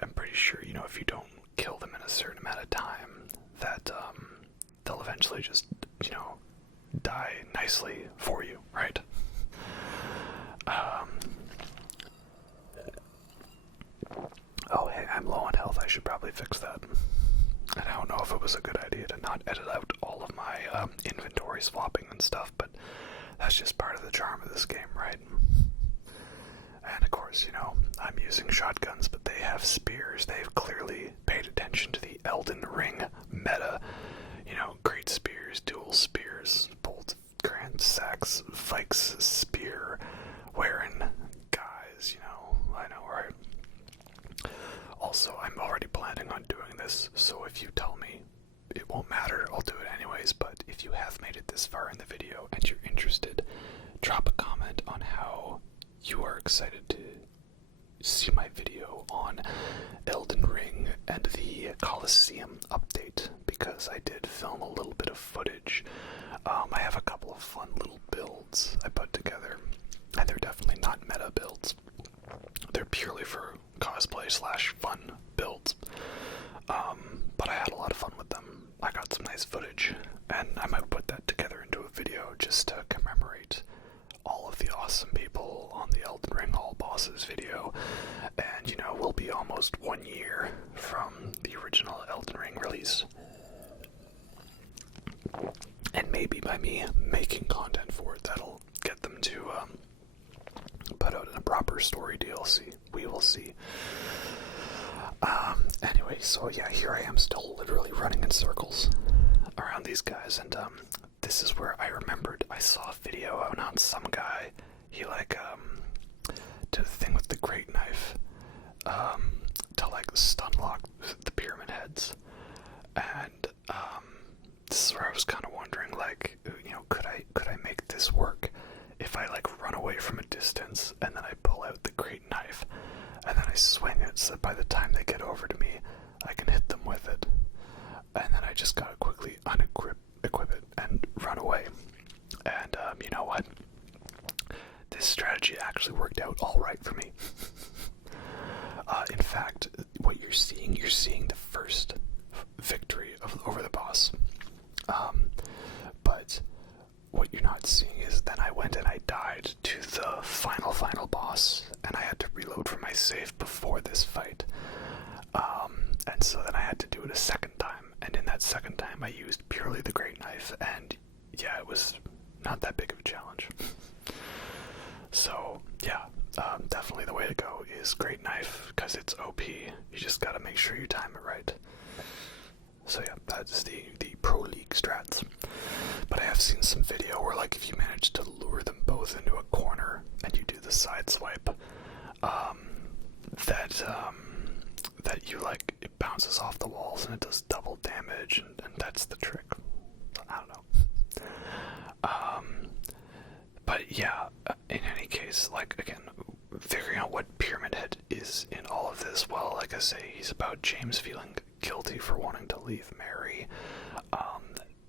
I'm pretty sure, you know, if you don't kill them in a certain amount of time, that they'll eventually just, die nicely for you, right? Oh, hey, I'm low on health. I should probably fix that. And I don't know if it was a good idea to not edit out all of my inventory swapping and stuff, but that's just part of the charm of this game, right? And of course, I'm using shotguns, but they have spears. They've clearly paid attention to the Elden Ring meta. Great spears, dual spears, bolt, grand sacks, Vikes spear wearing guys, I know, right? Also, I'm already planning on doing this, so if you tell me it won't matter, I'll do it anyways, but if you have made it this far in the video and you're interested, drop a comment on how you are excited to see my video on Elden Ring and the Colosseum update, because I did film a little bit of footage. I have a couple of fun little builds I put together, and they're definitely not meta builds. They're purely for cosplay / fun builds. But I had a lot of fun with them. I got some nice footage, and I might put that together into a video just to commemorate all of the awesome people on the Elden Ring All Bosses video. And we'll be almost 1 year from the original Elden Ring release. And maybe by me making content for it, that'll get them to put out a proper story DLC. We will see. Anyway, so yeah, here I am still literally running in circles around these guys, and this is where I remembered I saw a video on some guy. He did a thing with the great knife to stun lock the pyramid heads, and this is where I was kind of wondering, could I make this work if I run away from a distance and then I pull out the great knife and then I swing it so that by the time they get over to me, I can hit them with it, and then I just gotta quickly equip it and run away. And you know what? This strategy actually worked out all right for me. In fact, what you're seeing the first victory over the boss. But what you're not seeing is then I went and I died to the final boss, and I had to reload from my save before this fight. And so then I had to do it a second time, and in that second time I used purely the great knife, and yeah, it was not that big of a challenge. So yeah, definitely the way to go is great knife, because it's OP. You just gotta make sure you time it right. So yeah, that's the Pro League strats. But I have seen some video where if you manage to lure them both into a corner and you do the side swipe, that you it bounces off the walls and it does double damage, and that's the trick. I don't know. But yeah, in any case, again, figuring out what Pyramid Head is in all of this, well, like I say, he's about James feeling guilty for wanting to leave Mary,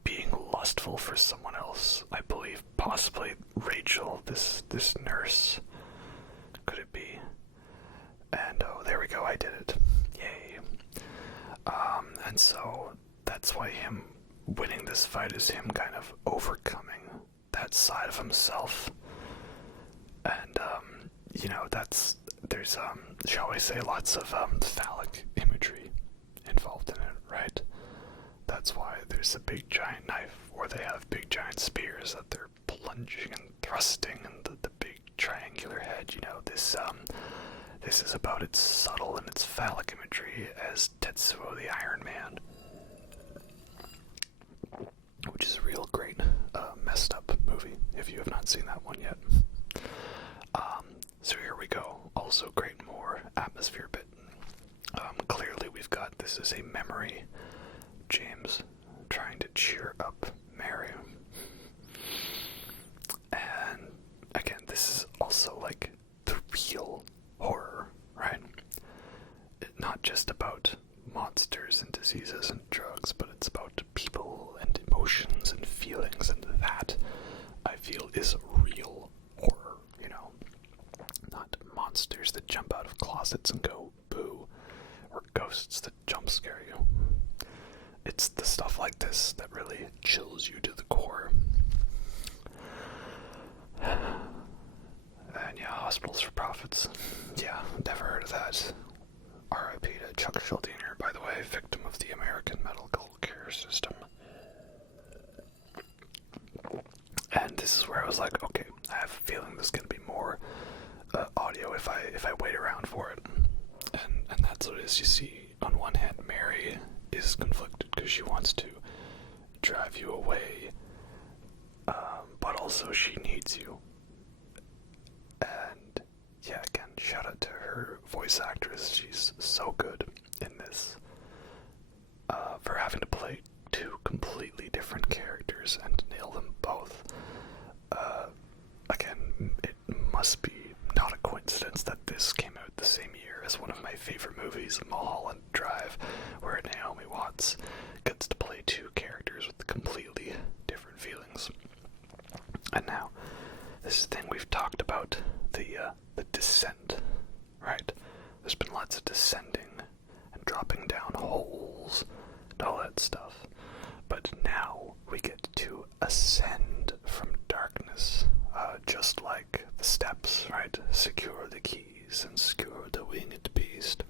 being lustful for someone else, I believe, possibly Rachel, this nurse. Could it be? And oh, there we go, I did it. Yay. And so that's why him winning this fight is him kind of overcoming that side of himself. And there's shall we say, lots of phallic imagery involved in it, right? That's why there's a big giant knife, or they have big giant spears that they're plunging and thrusting, and the big triangular head. This is about as subtle in its phallic imagery as Tetsuo the Iron Man, which is a real great messed up movie if you have not seen that one yet. So here we go. Also great more atmosphere bit. Clearly we've got, this is a memory. James trying to cheer up Mary. And again, this is also the real horror, right? Not just about monsters and diseases and drugs, but it's about people and emotions and feelings, and that, I feel, is real horror, Not monsters that jump out of closets and go boo, or ghosts that jump scare you. It's the stuff like this that really chills you to the core. And yeah, Hospitals for Profits. Yeah, never heard of that. R.I.P. to Chuck Schuldiner, by the way, victim of the American medical care system. And this is where I was like, okay, I have a feeling there's going to be more audio if I wait around for it. And that's what it is. You see, on one hand, Mary is conflicted because she wants to drive you away, but also she needs you. And yeah, again, shout out to her voice actress. She's so good in this, for having to play two completely different characters and to nail them both. Again, it must be not a coincidence that this came out the same year as one of my favorite movies, Mulholland Drive, where Naomi Watts gets to play two characters with completely different feelings. And now, this is the thing we've talked about, the descent, right? There's been lots of descending and dropping down holes and all that stuff. But now we get to ascend from darkness, just like the steps, right? Secure the keys and skewer the winged beast.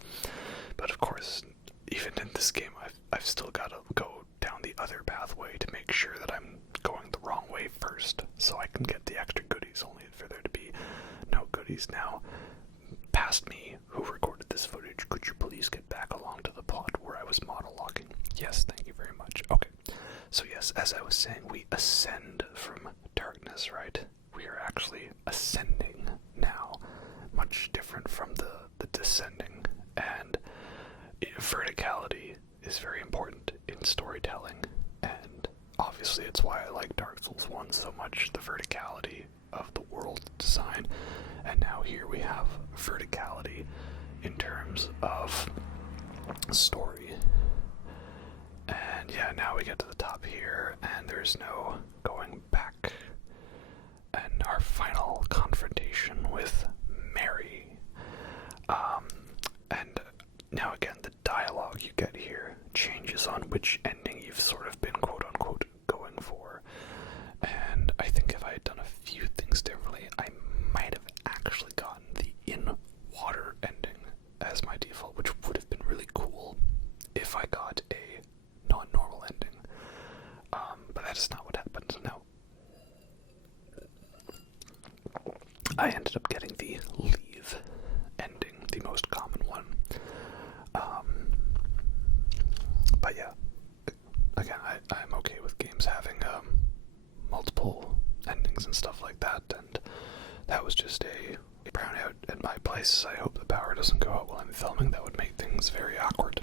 But of course, even in this game, I've still got to go down the other pathway to make sure that I'm going the wrong way first, so I can get the extra goodies, only for there to be no goodies. Now, past me, who recorded this footage, could you please get back along to the plot where I was monologuing? Yes, thank you very much. Okay, so yes, as I was saying, we ascend from darkness, right? We are actually ascending now, much different from the descending, and verticality is very important in storytelling, and obviously it's why I like Dark Souls 1 so much, the verticality of the world design. And now here we have verticality in terms of story. And yeah, now we get to the top here, and there's no going back. And our final confrontation with Mary. And now again, the dialogue you get here changes on which ending you've sort of been quote-unquote going for. And I think if I had done a few things differently, I might have actually gotten the in-water ending as my default, which would have been really cool if I got a non-normal ending. But that is not what happened. No. I ended up getting the leave ending, the most common one. But yeah, again, I'm okay with games having multiple endings and stuff like that, and that was just a brownout at my place. I hope the power doesn't go out while I'm filming. That would make things very awkward.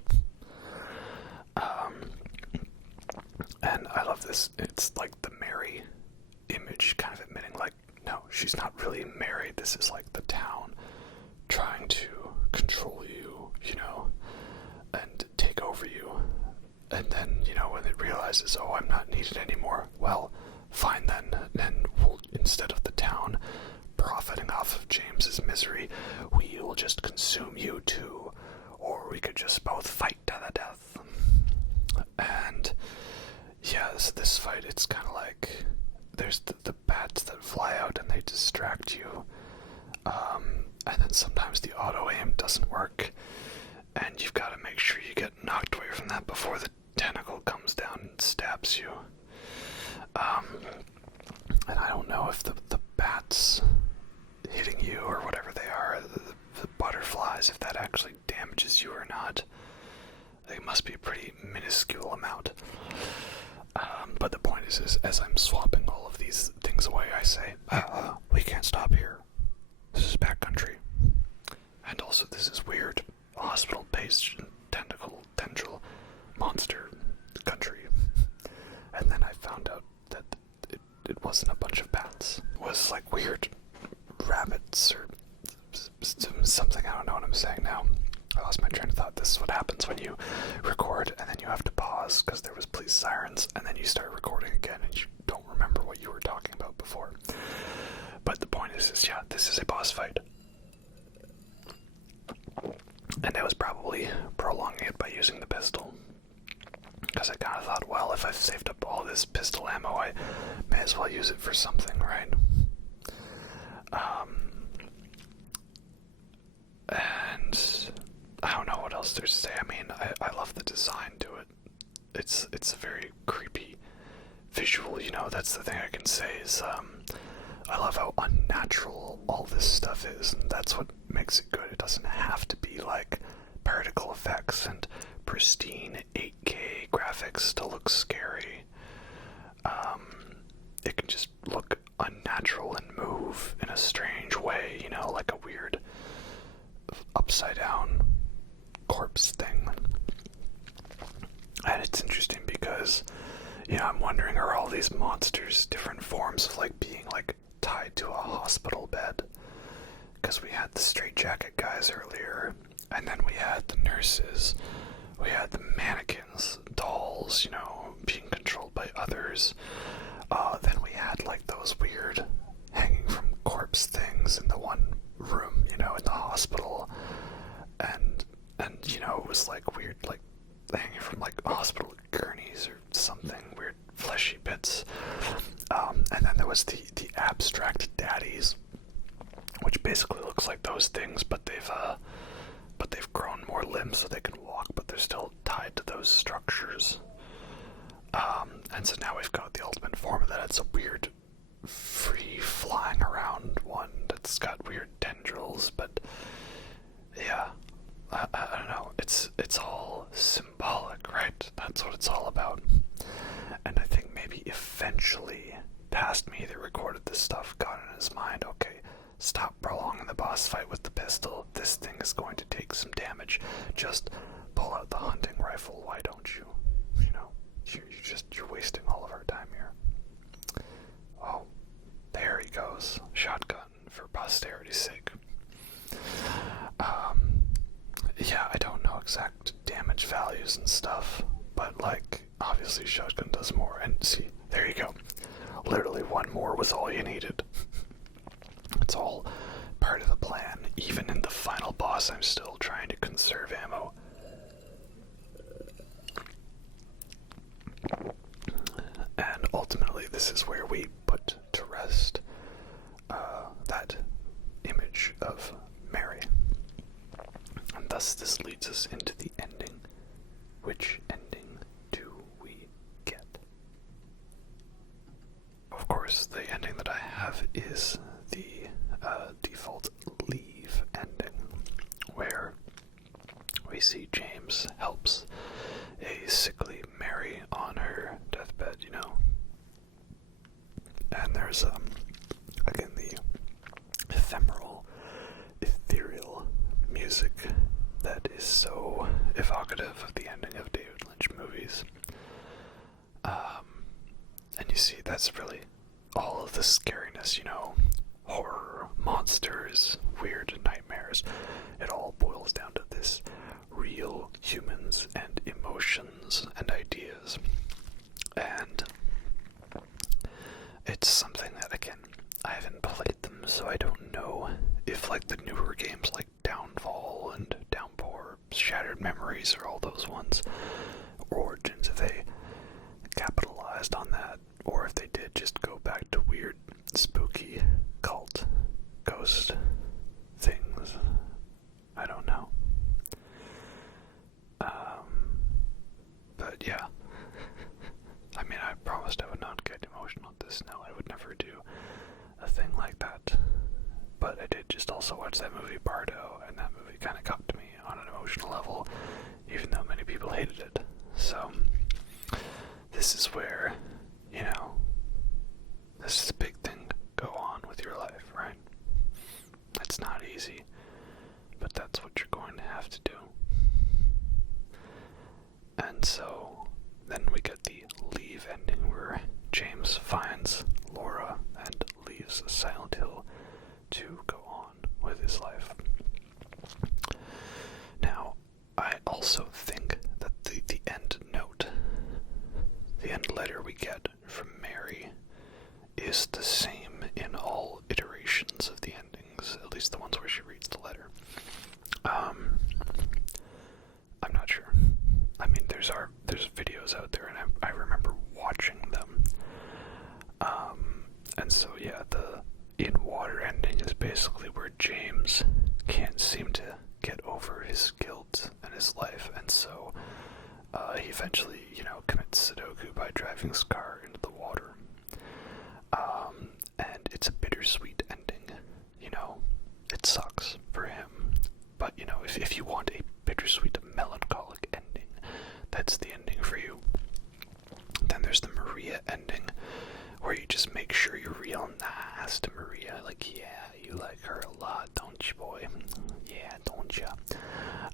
And I love this. It's like the Mary image kind of admitting, like, no, she's not really married. This is like the town trying to control you, you know, and take over you. And then, you know, when it realizes, oh, I'm not needed anymore, well, fine then. And we'll, instead of the town profiting off of James's misery, we will just consume you too. Or we could just both fight to the death. And yeah, so this fight, it's kind of like there's the bats that fly out and they distract you. And then sometimes the auto aim doesn't work, and you've got to make sure you get knocked away from that before the tentacle comes down and stabs you. And I don't know if the bats hitting you or whatever they are, the butterflies, if that actually damages you or not. It must be a pretty minuscule amount. But the point is as I'm swapping all of these things away, I say, we can't stop here. This is backcountry. And also, this is weird. Hospital-based tendril monster country. And then I found out that it wasn't a bunch of bats. It was like weird rabbits or something. I don't know what I'm saying now. I lost my train of thought. This is what happens when you record and then you have to pause because there was police sirens, and then you start recording again and you don't remember what you were talking about before. But the point is yeah, this is a boss fight. And I was probably prolonging it by using the pistol. pistol ammo, I may as well use it for something, right? And I don't know what else there's to say. I mean, I love the design to it. It's a very creepy visual, you know, that's the thing I can say is, I love how unnatural all this stuff is, and that's what makes it good. It doesn't have to be like particle effects and pristine 8K graphics to look scary. It can just look unnatural and move in a strange way, you know, like a weird upside down corpse thing. And it's interesting because, you know, I'm wondering, are all these monsters different forms of like being like tied to a hospital bed? Because we had the straitjacket guys earlier, and then we had the nurses, we had the mannequins, dolls, you know, being controlled by others. Then we had like those weird hanging from corpse things in the one room, you know, in the hospital, and you know, it was like weird, like hanging from like hospital gurneys or something, weird fleshy bits. And then there was the abstract daddies, which basically looks like those things, but they've grown more limbs so they can walk, but they're still tied to those structures. And so now we've got the ultimate form of that. It's a weird free flying around one that's got weird tendrils, but yeah, I don't know, it's all symbolic, right? That's what it's all about. And I think maybe eventually Taskme that recorded this stuff got in his mind, okay, stop prolonging the boss fight with the pistol. This thing is going to take some damage. Just pull out the hunting rifle. Why don't you? You know, you're wasting all of our time here. Oh, there he goes. Shotgun for posterity's sake. Yeah, I don't know exact damage values and stuff, but like, obviously shotgun does more. And see, there you go. Literally one more was all you needed. It's all part of the plan. Even in the final boss, I'm still trying to conserve ammo. And ultimately, this is where we put to rest that image of Mary. And thus this leads us into the ending. Which ending do we get? Of course, the ending that I have is the default leave ending, where we see James helps a sickly Mary on her deathbed, you know. And there's, again, the ephemeral, ethereal music that is so evocative of the ending of David Lynch movies. And you see, that's really all of the scariness, you know, horror, monsters, weird nightmares. It all boils down to this: real humans and emotions and ideas. And it's something that, again, I haven't played them, so I don't know if like the newer games like Downfall and Downpour, Shattered Memories, or all those ones, Origins, if they capitalized on that, or if they did just go back to weird, spooky, cult, ghost things. I don't know. But yeah. I mean, I promised I would not get emotional at this. No, I would never do a thing like that. But I did just also watch that movie Bardo, and that movie kind of got to me on an emotional level, even though many people hated it. So, this is where, you know, this is a big thing. Go on with your life, right? It's not easy, but that's what you're going to have to do. And so, then we get the leave ending where James finds Laura and leaves Silent Hill to go on with his life. Now, I also think that the end note, the end letter we get from Mary, is the same in all iterations of the endings, at least the ones where she reads the letter. I'm not sure. I mean, there's videos out there, and I remember watching them, And so, yeah, the in-water ending is basically where James can't seem to get over his guilt and his life, and so he eventually, commits Sudoku by driving his car into the water. And it's a bittersweet ending. It sucks for him, but if you want a bittersweet, melancholic ending, that's the ending for you. Then there's the Maria ending, where you just make sure you're real nice to Maria. Like, yeah, you like her a lot, don't you, boy? Yeah, don't you?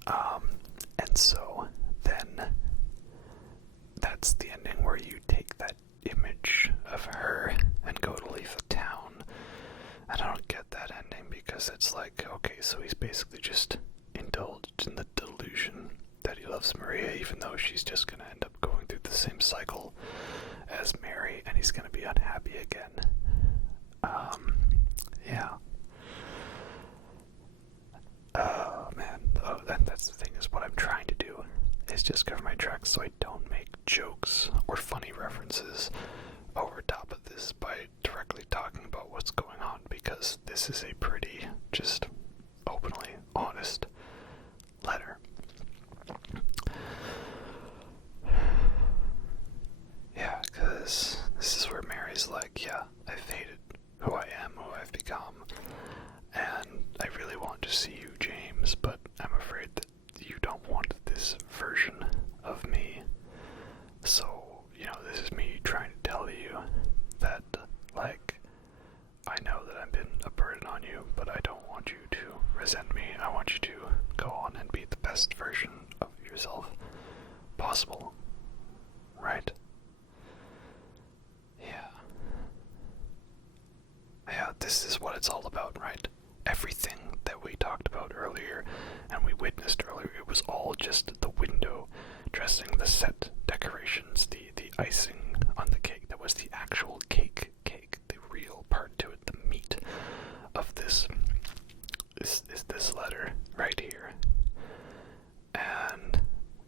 And so then that's the ending where you take that image of her and go to leave the town. And I don't get that ending because it's like, okay, so he's basically just indulged in the delusion that he loves Maria, even though she's just going to end up going through the same cycle as Mary, and he's going to be unhappy again. Yeah. Oh, man. Oh, that's the thing, is what I'm trying to do is just cover my tracks so I don't make jokes or funny references over top of this by directly talking about what's going on, because this is a pretty just openly honest letter. Yeah, because this is where Mary's like, yeah, I've hated who I am, who I've become, and I really want to see you, James, but I'm afraid that you don't want this version of me. So, this is me trying to tell you that, like, I know that I've been a burden on you, but I don't want you to resent me. I want you to go on and be the best version of yourself possible. Right? Yeah. Yeah, this is what it's all about, right? Everything that we talked about earlier and we witnessed earlier, it was all just the window dressing, the set decorations, the icing on the cake. That was the actual cake, the real part to it, the meat of this is this letter right here. And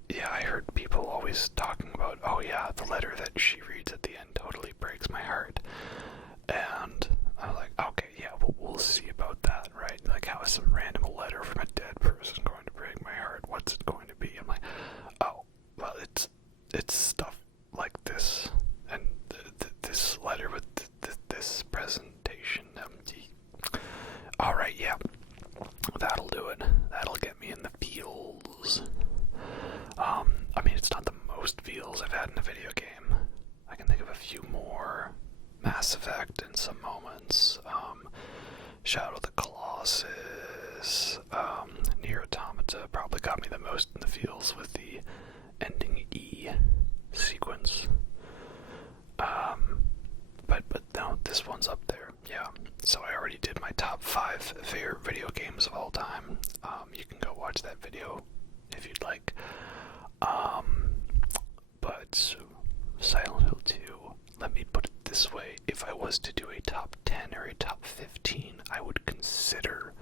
yeah, I heard people always talking about, oh yeah, the letter that she reads at the end totally breaks my heart. And I'm like, okay, yeah, we'll see about that, right? Like, how is some random letter from a dead person going to break my heart? What's it going to be? I'm like, oh, well, it's stuff like this, and this letter with this presentation. Alright, yeah, that'll do it. That'll get me in the feels. I mean, it's not the most feels I've had in a video game. I can think of a few more. Mass Effect in some moments. Shadow of the Colossus. Nier Automata probably got me the most in the feels with the ending E sequence. But no, this one's up there. Yeah. So I already did my top 5 favorite video games of all time. You can go watch that video if you'd like. But Silent Hill 2, let me put it this way. If I was to do a top 10 or a top 15, I would consider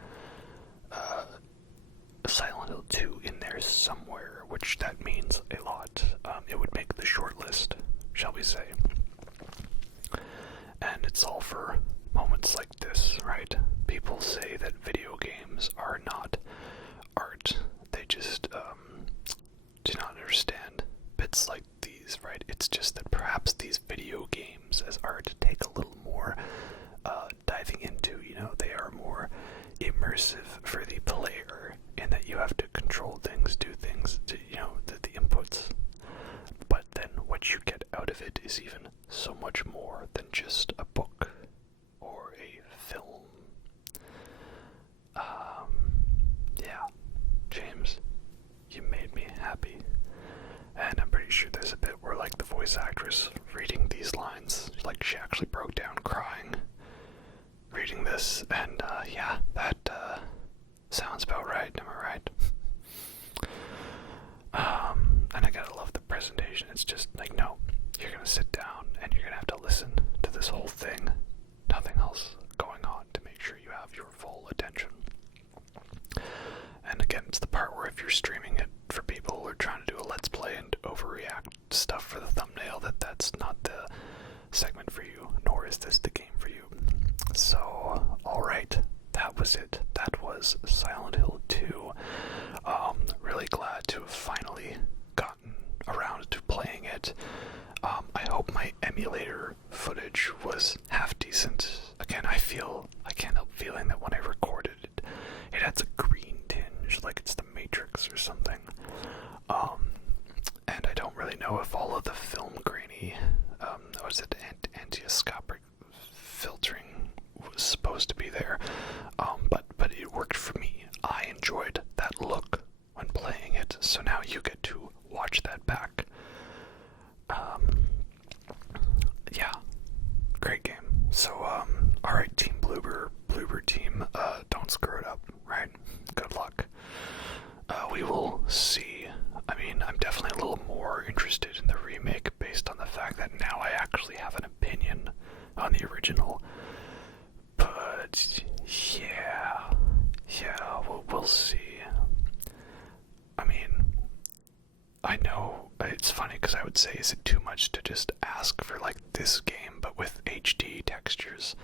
Silent Hill 2 in there somewhere, which that means a lot. It would make the short list, shall we say. And it's all for moments like this, right? People say that video games are not art. They just do not understand bits like these, right? It's just that perhaps these video games as art take a little more diving into, they are more immersive for the player in that you have to control things, do things, to, the inputs. But then what you get out of it is even so much more than just a book or a film. Yeah, James, you made me happy. And I'm pretty sure there's a bit where, like, the voice actress reading these lines, like, she actually broke down crying reading this, and yeah, that sounds about right, am I right? And I gotta love the presentation. It's just like, no, you're gonna sit down and you're gonna have to listen to this whole thing, nothing else going on, to make sure you have your full attention. And again, it's the part where if you're streaming it for people who are trying to do a let's play and overreact stuff for the thumbnail, that's not the segment for you, nor is this the game for you? So, alright, that was it. That was Silent Hill 2. Really glad to have finally gotten around to playing it. I hope my emulator footage was half decent. Again, I can't help feeling that when I recorded it, it has a green tinge, like it's the Matrix or something. And I don't really know if all of the film grainy, antioscopic filtering was supposed to be there. But it worked for me. I enjoyed that look when playing it, so now you get to watch that back. Yeah, great game. So, alright, Team Bloober team, don't screw it up, right? Good luck. We will see. I mean, I'm definitely a little more interested in the remake based on the fact that now I actually have an opinion on the original. But, yeah, we'll see. I mean, I know it's funny because I would say, is it too much to just ask for like this game but with HD textures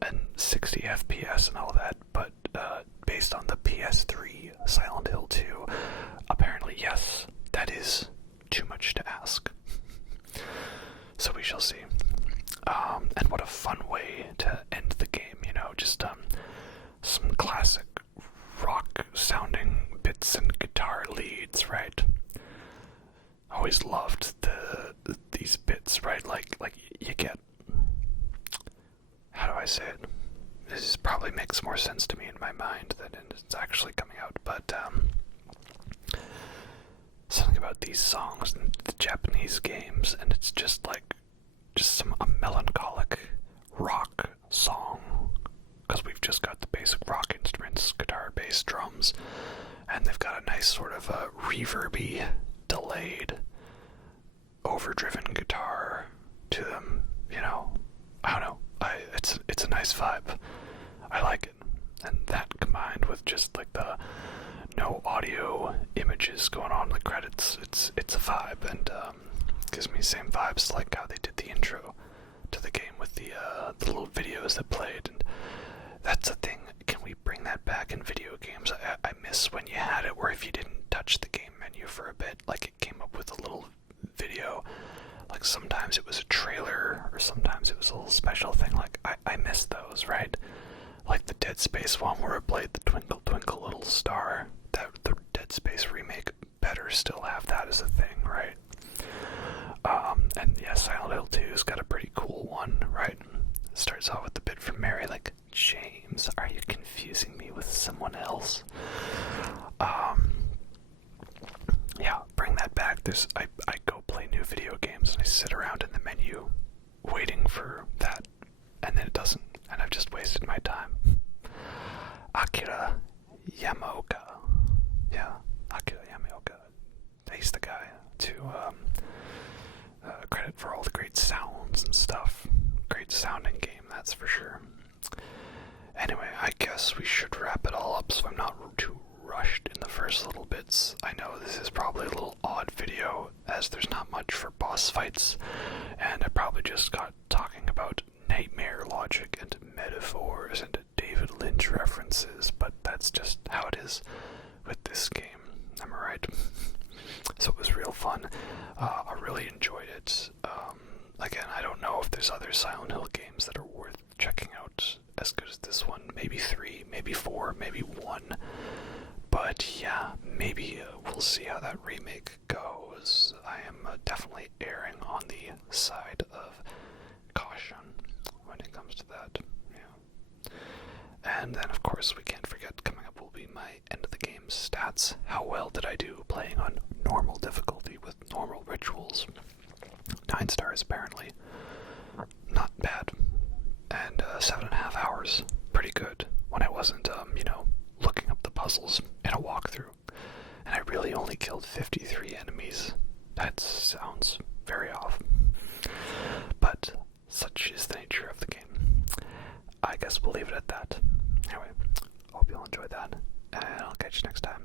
and 60 FPS and all that, but based on the PS3 Silent Hill 2, apparently yes, that is too much to ask. So we shall see. And what a fun way to end the game, you know, just some classic rock sounding bits and guitar leads, right? Always loved these bits, right? Like you get, how do I say it? This probably makes more sense to me in my mind than it's actually coming out, but something about these songs and the Japanese games, and it's just like a melancholic rock song, because we've just got the basic rock instruments, guitar, bass, drums, and they've got a nice sort of a reverby, delayed, overdriven guitar to them, you know. I don't know, it's a nice vibe. I like it. And that combined with just like the no audio images going on in the credits, it's a vibe, and gives me same vibes like how they did the intro to the game with the little videos that played. And that's the thing, can we bring that back in video games? I miss when you had it where if you didn't touch the game menu for a bit, like it came up with a little video. Like sometimes it was a trailer, or sometimes it was a little special thing. Like I miss those, right? Like the Dead Space one where it played the Twinkle Twinkle Little Star. That the Dead Space remake better still have that as a thing, right? And yeah, Silent Hill 2's got a pretty cool one, right? It starts off with the bit from Mary, like, James, are you confusing me with someone else? Yeah, bring that back. I go play new video games and I sit around in the menu waiting for that, and then it doesn't, and I've just wasted my time. Akira Yamaoka. Yeah, Akira Yamaoka. He's the guy to credit for all the great sounds and stuff. Great sounding game, that's for sure. Anyway, I guess we should wrap it all up so I'm not too rushed in the first little bits. I know this is probably a little odd video as there's not much for boss fights, and I probably just got talking about nightmare logic and metaphors and David Lynch references, but that's just how it is with this game. Am I right? So it was real fun. I really enjoyed it. Again, I don't know if there's other Silent Hill games that are worth checking out as good as this one. Maybe 3, maybe 4, maybe 1. But yeah, maybe we'll see how that remake goes. I am definitely erring on the side of caution when it comes to that. Yeah. And then, of course, we can't forget, coming up will be my end of the game stats. How well did I do playing on normal difficulty with normal rituals? 9 stars, apparently. Not bad. And 7.5 hours. Pretty good. When I wasn't, looking up the puzzles in a walkthrough. And I really only killed 53 enemies. That sounds very off. But such is the nature of the game. I guess we'll leave it at that. Anyway, hope you'll enjoy that. And I'll catch you next time.